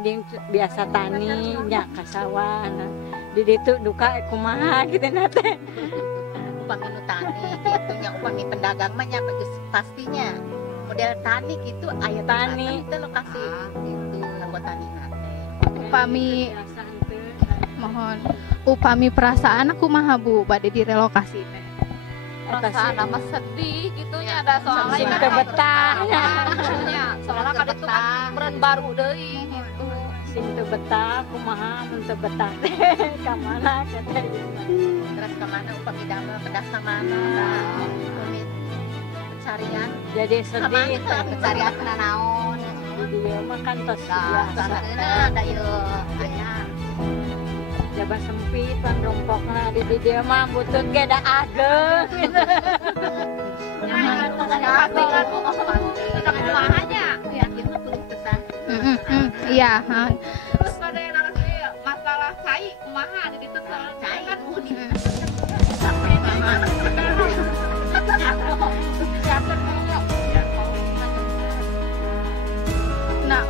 biasa tani nya ka sawah nah di ditu duka kumaha gitu na teh upami nu tani gitu nya upami pedagang mah nya pastinya model tani gitu aya tani itu lokasi gitu buat tani upami mohon upami perasaan aku mah Bu bade direlokasi teh. Perasaan ama sedih gitu nya ada soalnya teu betah nya soalnya kada tuh meureun baru deui gitu. Sing teu betah kumaha mun teu betah teh ka mana kata terus ka mana upami damel pedas ka mana upami pencarian jadi sedih pencarian kana naon makan tos Sana ada yuk ayah. Jabat sempit pan rompokna di dia mah butut ge da ageng. Iya. Terus ada yang narasi masalah cai kumaha di situ soal cai kan Nah,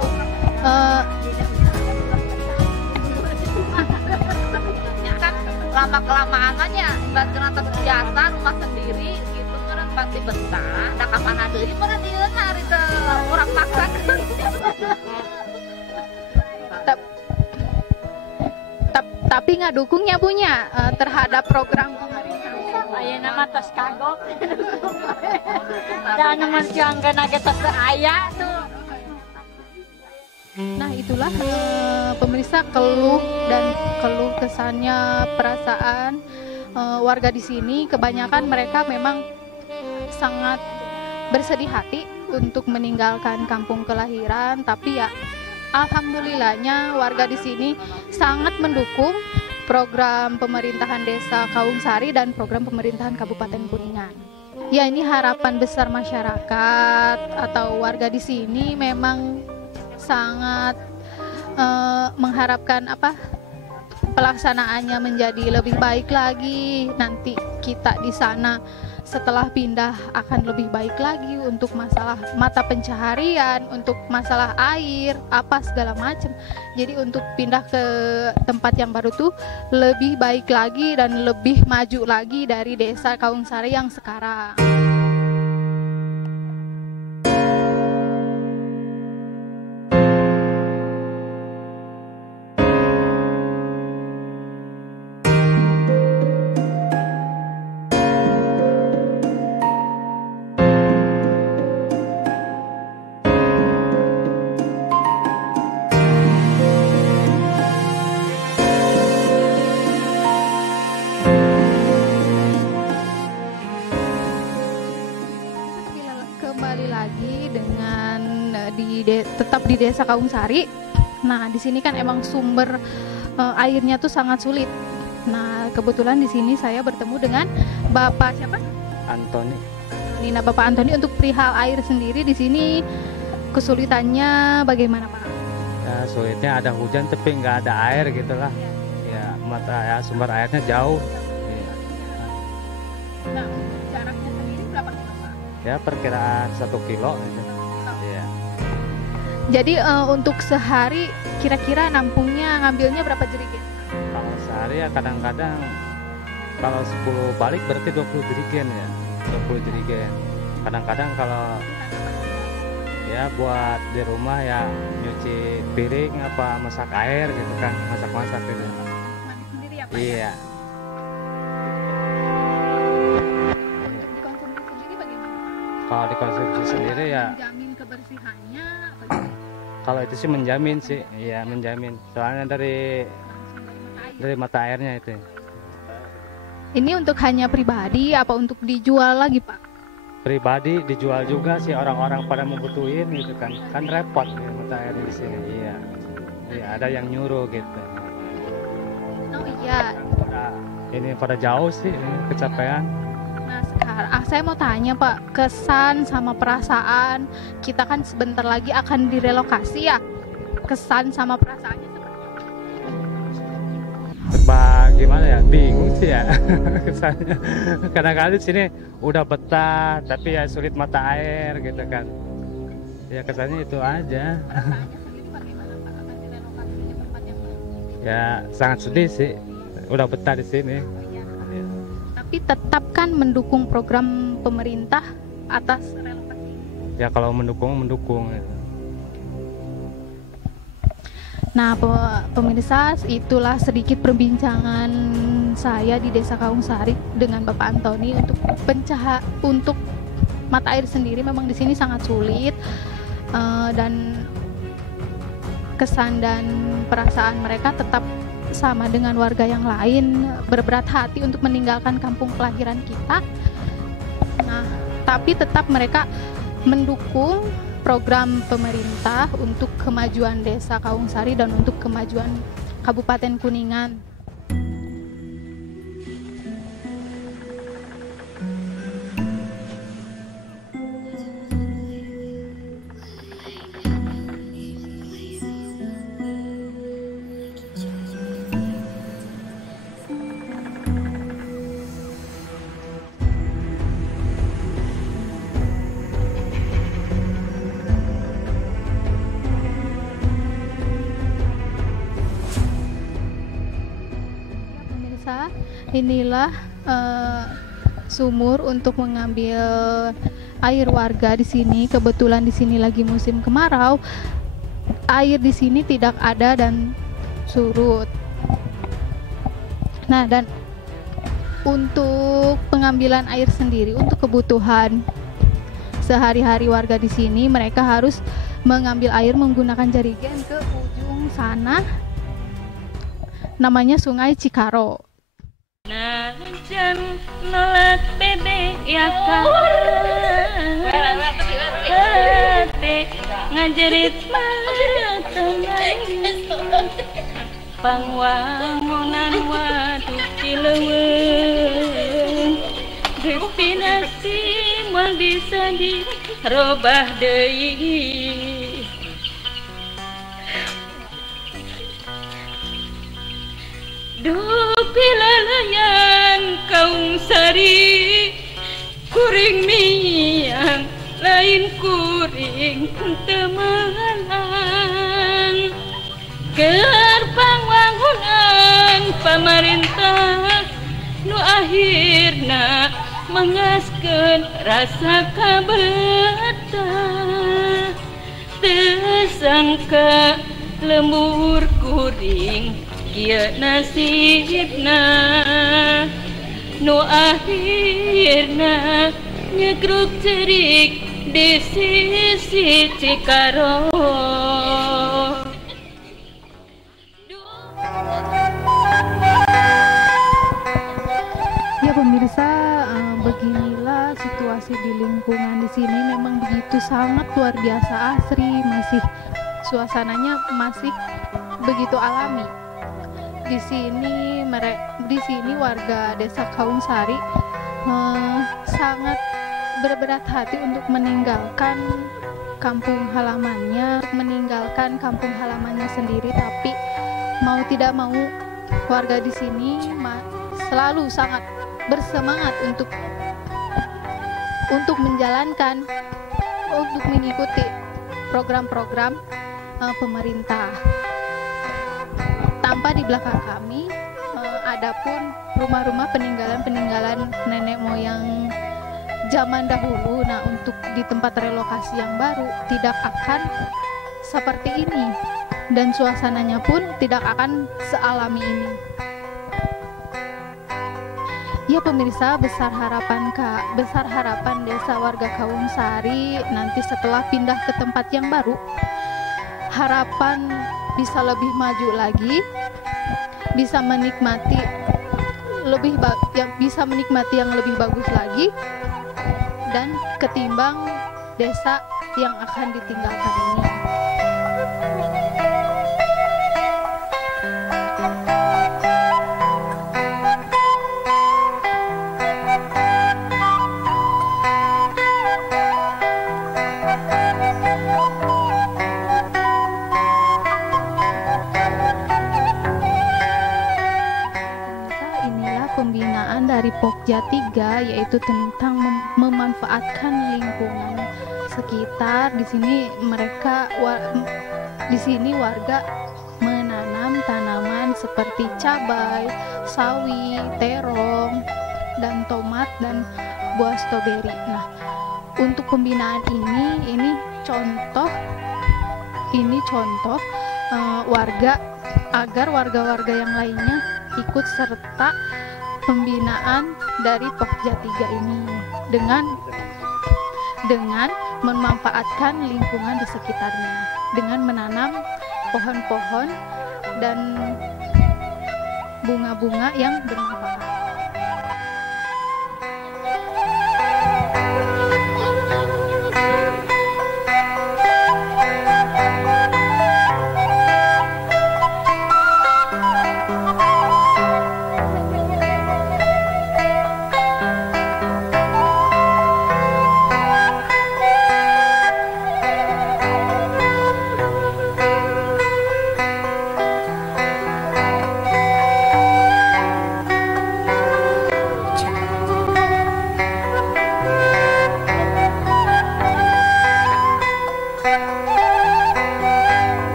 kan lama kelamaannya ibaratkan atas jasa rumah sendiri gitu kan pasti betah. Da kapan deui meureun ieu hari teh urang maksakeun. Tapi nggak dukungnya punya terhadap program aya nama tos kagok. Dan nomor cianggana ge tos aya tuh. Nah itulah pemirsa keluh kesannya perasaan warga di sini. Kebanyakan mereka memang sangat bersedih hati untuk meninggalkan kampung kelahiran, tapi ya alhamdulillahnya warga di sini sangat mendukung program pemerintahan Desa Kawungsari dan program pemerintahan Kabupaten Kuningan. Ya ini harapan besar masyarakat atau warga di sini memang sangat mengharapkan pelaksanaannya menjadi lebih baik lagi. Nanti kita di sana setelah pindah akan lebih baik lagi untuk masalah mata pencaharian, untuk masalah air, apa segala macam. Jadi untuk pindah ke tempat yang baru tuh lebih baik lagi dan lebih maju lagi dari Desa Kawungsari yang sekarang. Tetap di Desa Kawungsari. Nah, di sini kan emang sumber airnya tuh sangat sulit. Nah, kebetulan di sini saya bertemu dengan Bapak siapa? Antoni. Nina Bapak Antoni untuk perihal air sendiri di sini kesulitannya bagaimana, Pak? Ya, sulitnya ada hujan tapi nggak ada air gitulah. Ya, sumber airnya jauh. Ya. Nah, jaraknya sendiri berapa kilo, Pak? Ya, perkiraan 1 kilo gitu. Jadi untuk sehari kira-kira nampungnya ngambilnya berapa jerigen? Kalau sehari ya kadang-kadang kalau 10 balik berarti 20 jerigen ya. 20 jerigen. Kadang-kadang kalau ya buat di rumah ya nyuci piring apa masak air gitu kan, masak-masak gitu. Mandi sendiri ya, Pak? Iya. Untuk dikonsumsi sendiri bagaimana? Kalau dikonsumsi sendiri ya menjamin kebersihannya kalau itu sih menjamin sih, iya menjamin. Soalnya dari mata airnya itu. Ini untuk hanya pribadi apa untuk dijual lagi, Pak? Pribadi dijual juga sih, orang-orang pada membutuhin gitu kan. Kan repot ya, mata airnya di sini. Iya. Iya, ada yang nyuruh gitu. Oh iya. Ini pada jauh sih, ini kecapean. Nah sekarang saya mau tanya Pak, kesan sama perasaan kita kan sebentar lagi akan direlokasi ya, kesan sama perasaannya seperti apa? Gimana ya, bingung sih ya kesannya. Kadang-kadang di sini udah betah tapi ya sulit mata air gitu kan. Ya kesannya itu aja. Ya sangat sedih sih, udah betah di sini. Tapi tetap kan mendukung program pemerintah atas relokasi. Ya kalau mendukung. Nah pemirsa, itulah sedikit perbincangan saya di Desa Kawungsari dengan Bapak Antoni untuk mata air sendiri. Memang di sini sangat sulit dan kesan dan perasaan mereka tetap sama dengan warga yang lain, berberat hati untuk meninggalkan kampung kelahiran kita. Nah, tapi tetap mereka mendukung program pemerintah untuk kemajuan Desa Kawungsari dan untuk kemajuan Kabupaten Kuningan. Inilah sumur untuk mengambil air warga di sini. Kebetulan di sini lagi musim kemarau. Air di sini tidak ada dan surut. Nah, dan untuk pengambilan air sendiri untuk kebutuhan sehari-hari warga di sini, mereka harus mengambil air menggunakan jerigen ke ujung sana. Namanya Sungai Cikaro. Najan nolak bebe ya ngajarit matanang pangwangunan waduk cileweng destinasi moal bisa dirobah deui. Duh pilalayan Kawungsari kuring miang lain kuring temelang keur pangwangunan pamarentah nu akhirna mengaskeun rasa kabetah teu sangka lembur kuring kieu nasibna nu akhirna nyegruk cerik di sisi Cikaro. Ya pemirsa, beginilah situasi di lingkungan di sini, memang begitu sangat luar biasa asri, masih suasananya masih begitu alami. Di sini warga Desa Kawungsari sangat berberat hati untuk meninggalkan kampung halamannya, sendiri, tapi mau tidak mau warga di sini selalu sangat bersemangat untuk mengikuti program-program pemerintah. Tampak di belakang kami adapun rumah-rumah peninggalan nenek moyang zaman dahulu. Nah, untuk di tempat relokasi yang baru tidak akan seperti ini dan suasananya pun tidak akan sealami ini. Ya pemirsa, besar harapan Desa warga Kawungsari nanti setelah pindah ke tempat yang baru, harapan bisa lebih maju lagi, bisa menikmati yang lebih bagus lagi, dan ketimbang desa yang akan ditinggalkan ini. Dari Pokja 3, yaitu tentang memanfaatkan lingkungan sekitar. Di sini warga menanam tanaman seperti cabai, sawi, terong, dan tomat dan buah stroberi. Nah, untuk pembinaan ini contoh warga agar warga-warga yang lainnya ikut serta pembinaan dari Pokja 3 ini dengan memanfaatkan lingkungan di sekitarnya, dengan menanam pohon-pohon dan bunga-bunga yang bermanfaat.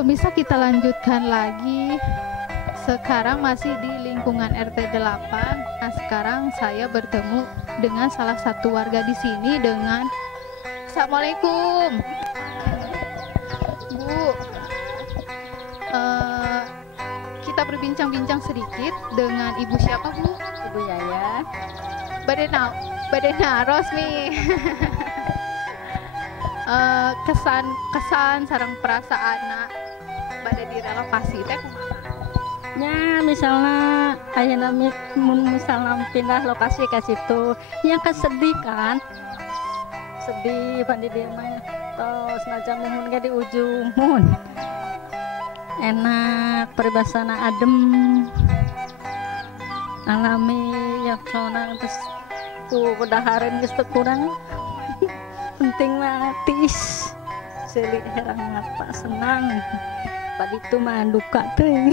pemirsa, kita lanjutkan lagi. Sekarang masih di lingkungan RT 8. Nah, sekarang saya bertemu dengan salah satu warga di sini dengan Assalamualaikum. Bu, kita berbincang-bincang sedikit dengan Ibu siapa, Bu? Ibu Yaya. Badena Rosmi. kesan sarang perasaan pada direlokasi teh kumaha? Ya misalnya ayeuna misalnya pindah lokasi ke situ, ya kesedih kan, sedih pandi dia mah tos najan mumun ge di ujung mun enak peribasana adem alami ya sonang terus ku kudahareun geus teu kurang penting mah tis seuli herang apa senang padi itu mah duka teh.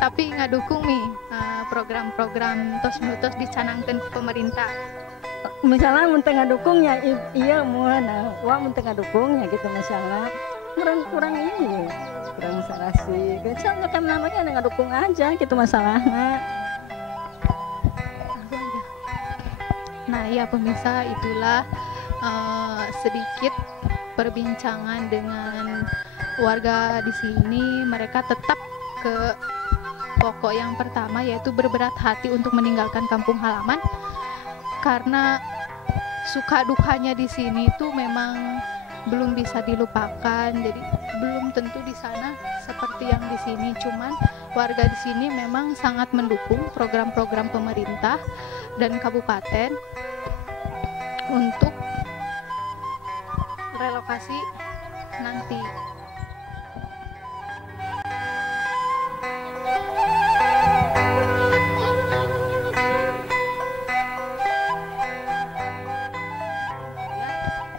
Tapi ngadukung nih program-program tos dicanangkeun ku pemerintah. Misalnya mun teu ngadukung ya iya mun wah mun teu ngadukung ya gitu misalnya kurang ini kurang sarasi kecil kan namanya ngadukung aja gitu masalahnya. Nah ya pemirsa, itulah sedikit perbincangan dengan warga di sini. Mereka tetap ke pokok yang pertama, yaitu berberat hati untuk meninggalkan kampung halaman karena suka dukanya di sini itu memang belum bisa dilupakan. Jadi belum tentu di sana seperti yang di sini. Cuman warga di sini memang sangat mendukung program-program pemerintah dan kabupaten untuk relokasi nanti.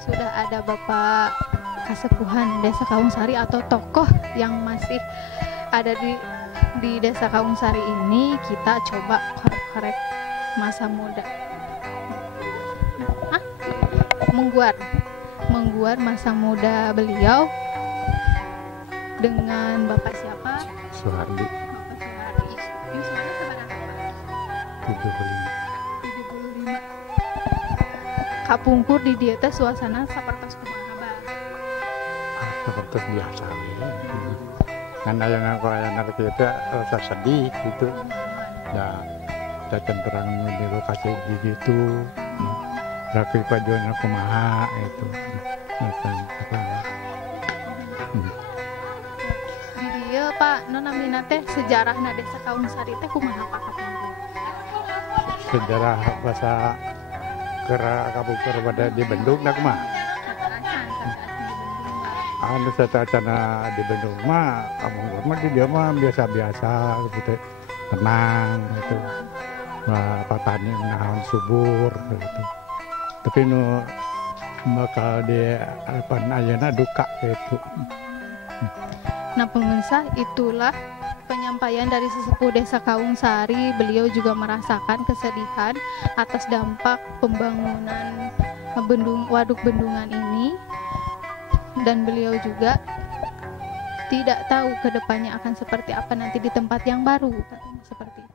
Sudah ada Bapak Kasepuhan Desa Kawungsari atau tokoh yang masih ada di Desa Kawungsari ini. Kita coba korek-korek masa muda. Mengguar masa muda beliau dengan Bapak siapa? Suhardi. Bapak Suhardi. Yus mana sebenarnya Pak? 75. Kapungkur di dia teh suasana sapertos kumaha Bang? Sapertos biasa we. Kan aya kita rasa sedih gitu. Ya, datang terang di lokasi gitu. Rakyat pajuan kumaha itu. Di dia Pak, namina teh sejarahna Desa Kawungsari teh kumaha Pak Kapungkur? Sejarah bahasa kera Kapungkur pada di Bandung nak mah. Anu satacana di Bandung mah Kapungkur mah di dia mah biasa-biasa gitu. Tenang gitu. Nah, petani nahan subur gitu. Tapi nu bakal di ayeuna duka gitu. Nah pemirsa, itulah penyampaian dari sesepuh Desa Kawungsari. Beliau juga merasakan kesedihan atas dampak pembangunan waduk bendungan ini, dan beliau juga tidak tahu kedepannya akan seperti apa nanti di tempat yang baru, seperti itu.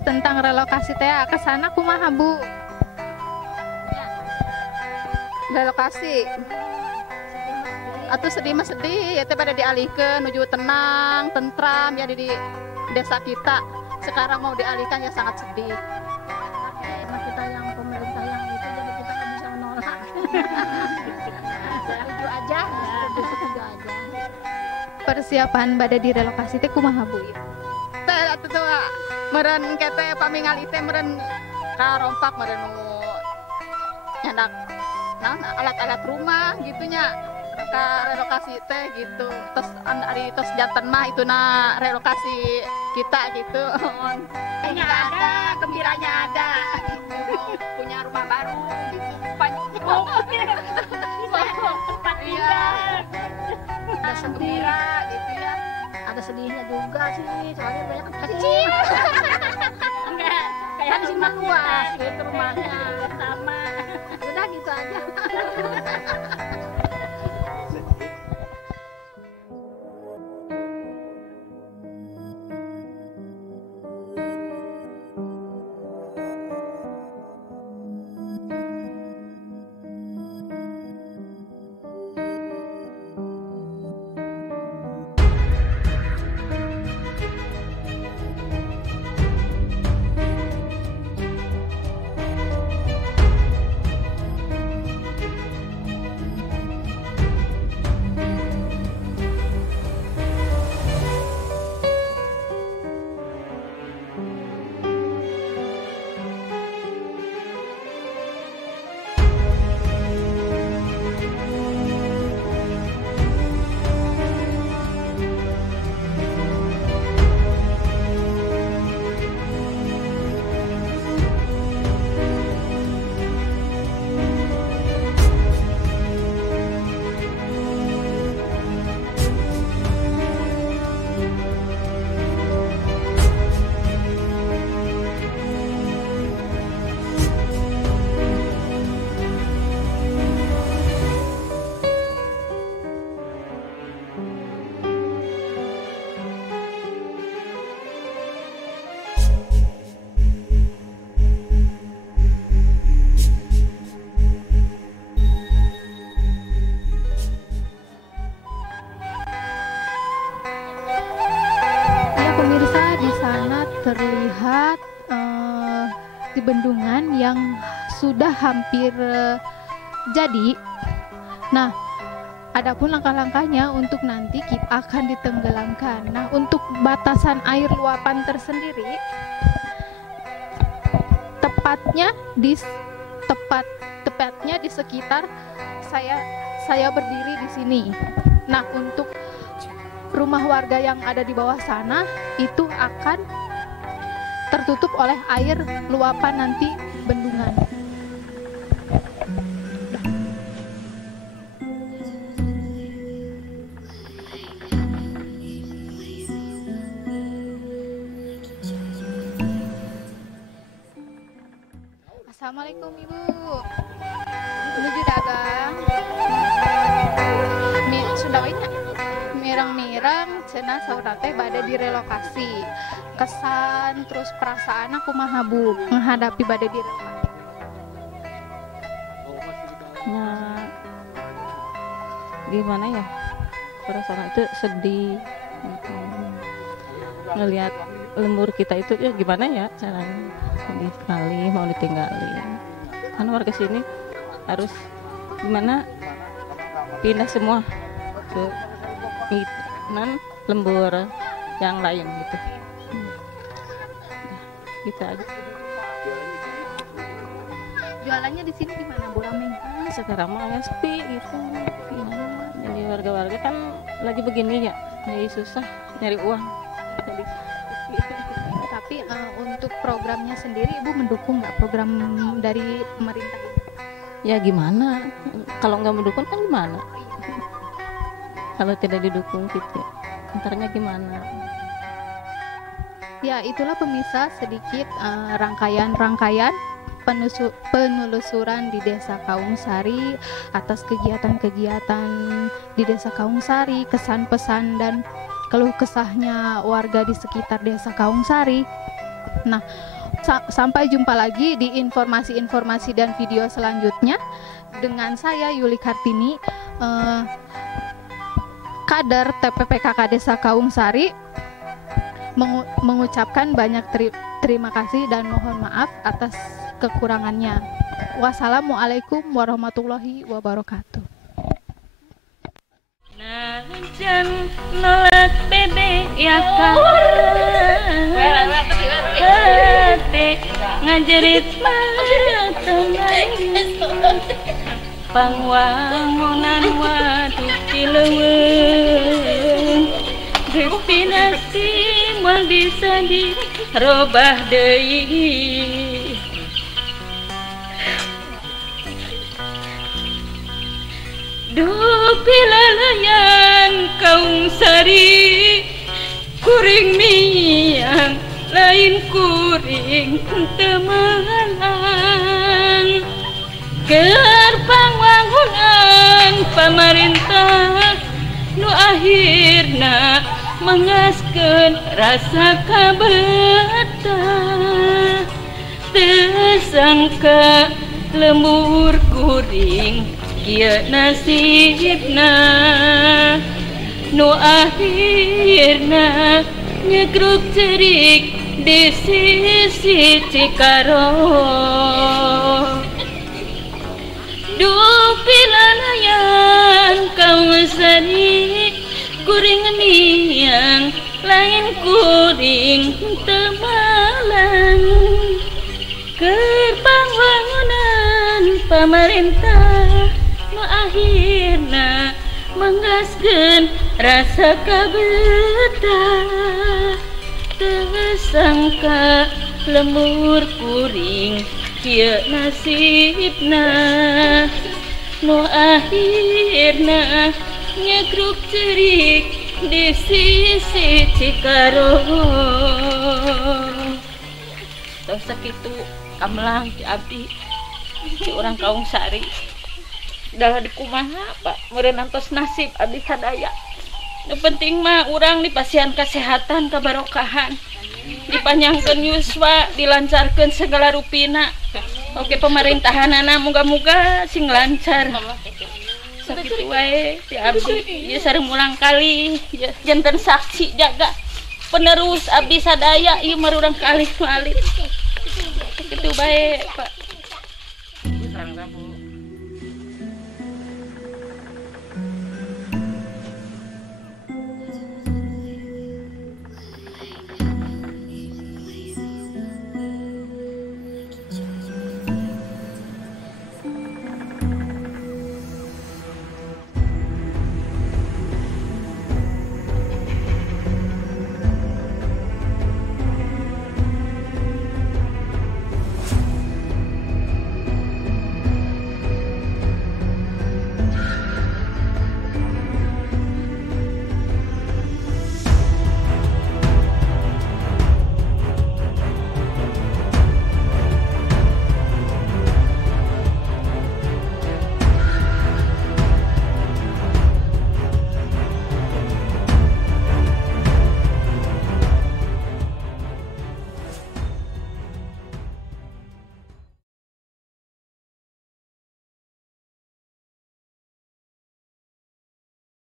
Tentang relokasi teh ke sana kumaha Bu? Relokasi atau sedih mah sedih ya teh pada dialihkan menuju tenang, tentram ya di desa kita. Sekarang mau dialihkan ya sangat sedih. Karena kita yang pemerintah yang itu jadi kita nggak bisa Setuju aja. Setuju aja. Persiapan pada direlokasi teh kumaha Bu? Teh atuh meureun kete pamingali teh meureun karompak meureun nyandak alat-alat rumah gitunya ka relokasi teh gitu. Terus ari tos janten mah ituna relokasi kita gitu. Kayaknya ada, gembiranya ada. Punya rumah baru gitu. Tempat tinggal. Ada gembira gitu ya. Ada sedihnya juga sih, soalnya banyak kecil. Enggak, kayak di sini luas gitu rumahnya. Sama. Udah gitu aja. terlihat di bendungan yang sudah hampir jadi. Nah, adapun langkah-langkahnya untuk nanti kita akan ditenggelamkan. Nah, untuk batasan air luapan tersendiri, tepatnya di sekitar saya berdiri di sini. Nah, untuk rumah warga yang ada di bawah sana itu akan tertutup oleh air luapan nanti bendungan. Assalamualaikum Ibu. Menuju dagang. Sundawanya mirang-mirang cenah saudara teh bade direlokasi. Kesan terus perasaan aku mah Bu menghadapi bade direlokasi. Nah, gimana ya? Perasaan itu sedih. Ngelihat lembur kita itu ya gimana ya caranya? Sedih sekali mau ditinggalin. Kan warga sini harus gimana pindah semua ke lembur yang lain gitu. Gitu aja. Jualannya di sini gimana Bu Rameng? Sekarang mah ya sepi gitu. Ya, jadi warga-warga kan lagi begini ya, jadi susah nyari uang. Jadi tapi untuk programnya sendiri Ibu mendukung nggak program dari pemerintah ini? Ya gimana? Kalau nggak mendukung kan gimana? Kalau tidak didukung gitu, antaranya gimana? Ya itulah pemirsa sedikit rangkaian penelusuran di Desa Kaungsari atas kegiatan-kegiatan di Desa Kaungsari, kesan pesan dan keluh kesahnya warga di sekitar Desa Kaungsari. Nah, sampai jumpa lagi di informasi-informasi dan video selanjutnya dengan saya Yuli Kartini, kader TPPKK Desa Kaungsari, mengucapkan banyak terima kasih dan mohon maaf atas kekurangannya. Wassalamualaikum warahmatullahi wabarakatuh. Najan nolak bebek ya kan, hati ngajerit mata pangwangunan waduk Cileungeun destinasi moal bisa dirobah deui. Duh pilalayan kaung sari kuring miang lain kuring temelang keur pangwangunan pamarentah nu akhirna mengaskeun rasa kabetah teu sangka lembur kuring kieu nasibna nu akhirna nyegruk cerik di sisi Cikarong. Duh pilalayan kaum sari kuring miang lain kuring temalang keur pangwangunan pamarentah nu akhirna menggaskeun rasa kabetah teu sangka lembur kuring kieu nasibna nu akhirna nyegruk cerik di sisi Cikarong. Tos sakitu kamelang ti abdi ci urang kaung sari dah dikumaha Pak meureun antos nasib abdi sadaya. Nu penting mah urang dipasihan kesehatan kabarokahan dipanjangkeun yuswa dilancarkeun segala rupina. Oke pemerintahanana moga-moga sing lancar. Sakitu wae ti abdi ieu sareng ulang kali janten saksi jaga penerus abdi sadaya ieu mah urang kalih nu alit. Sakitu bae Pak.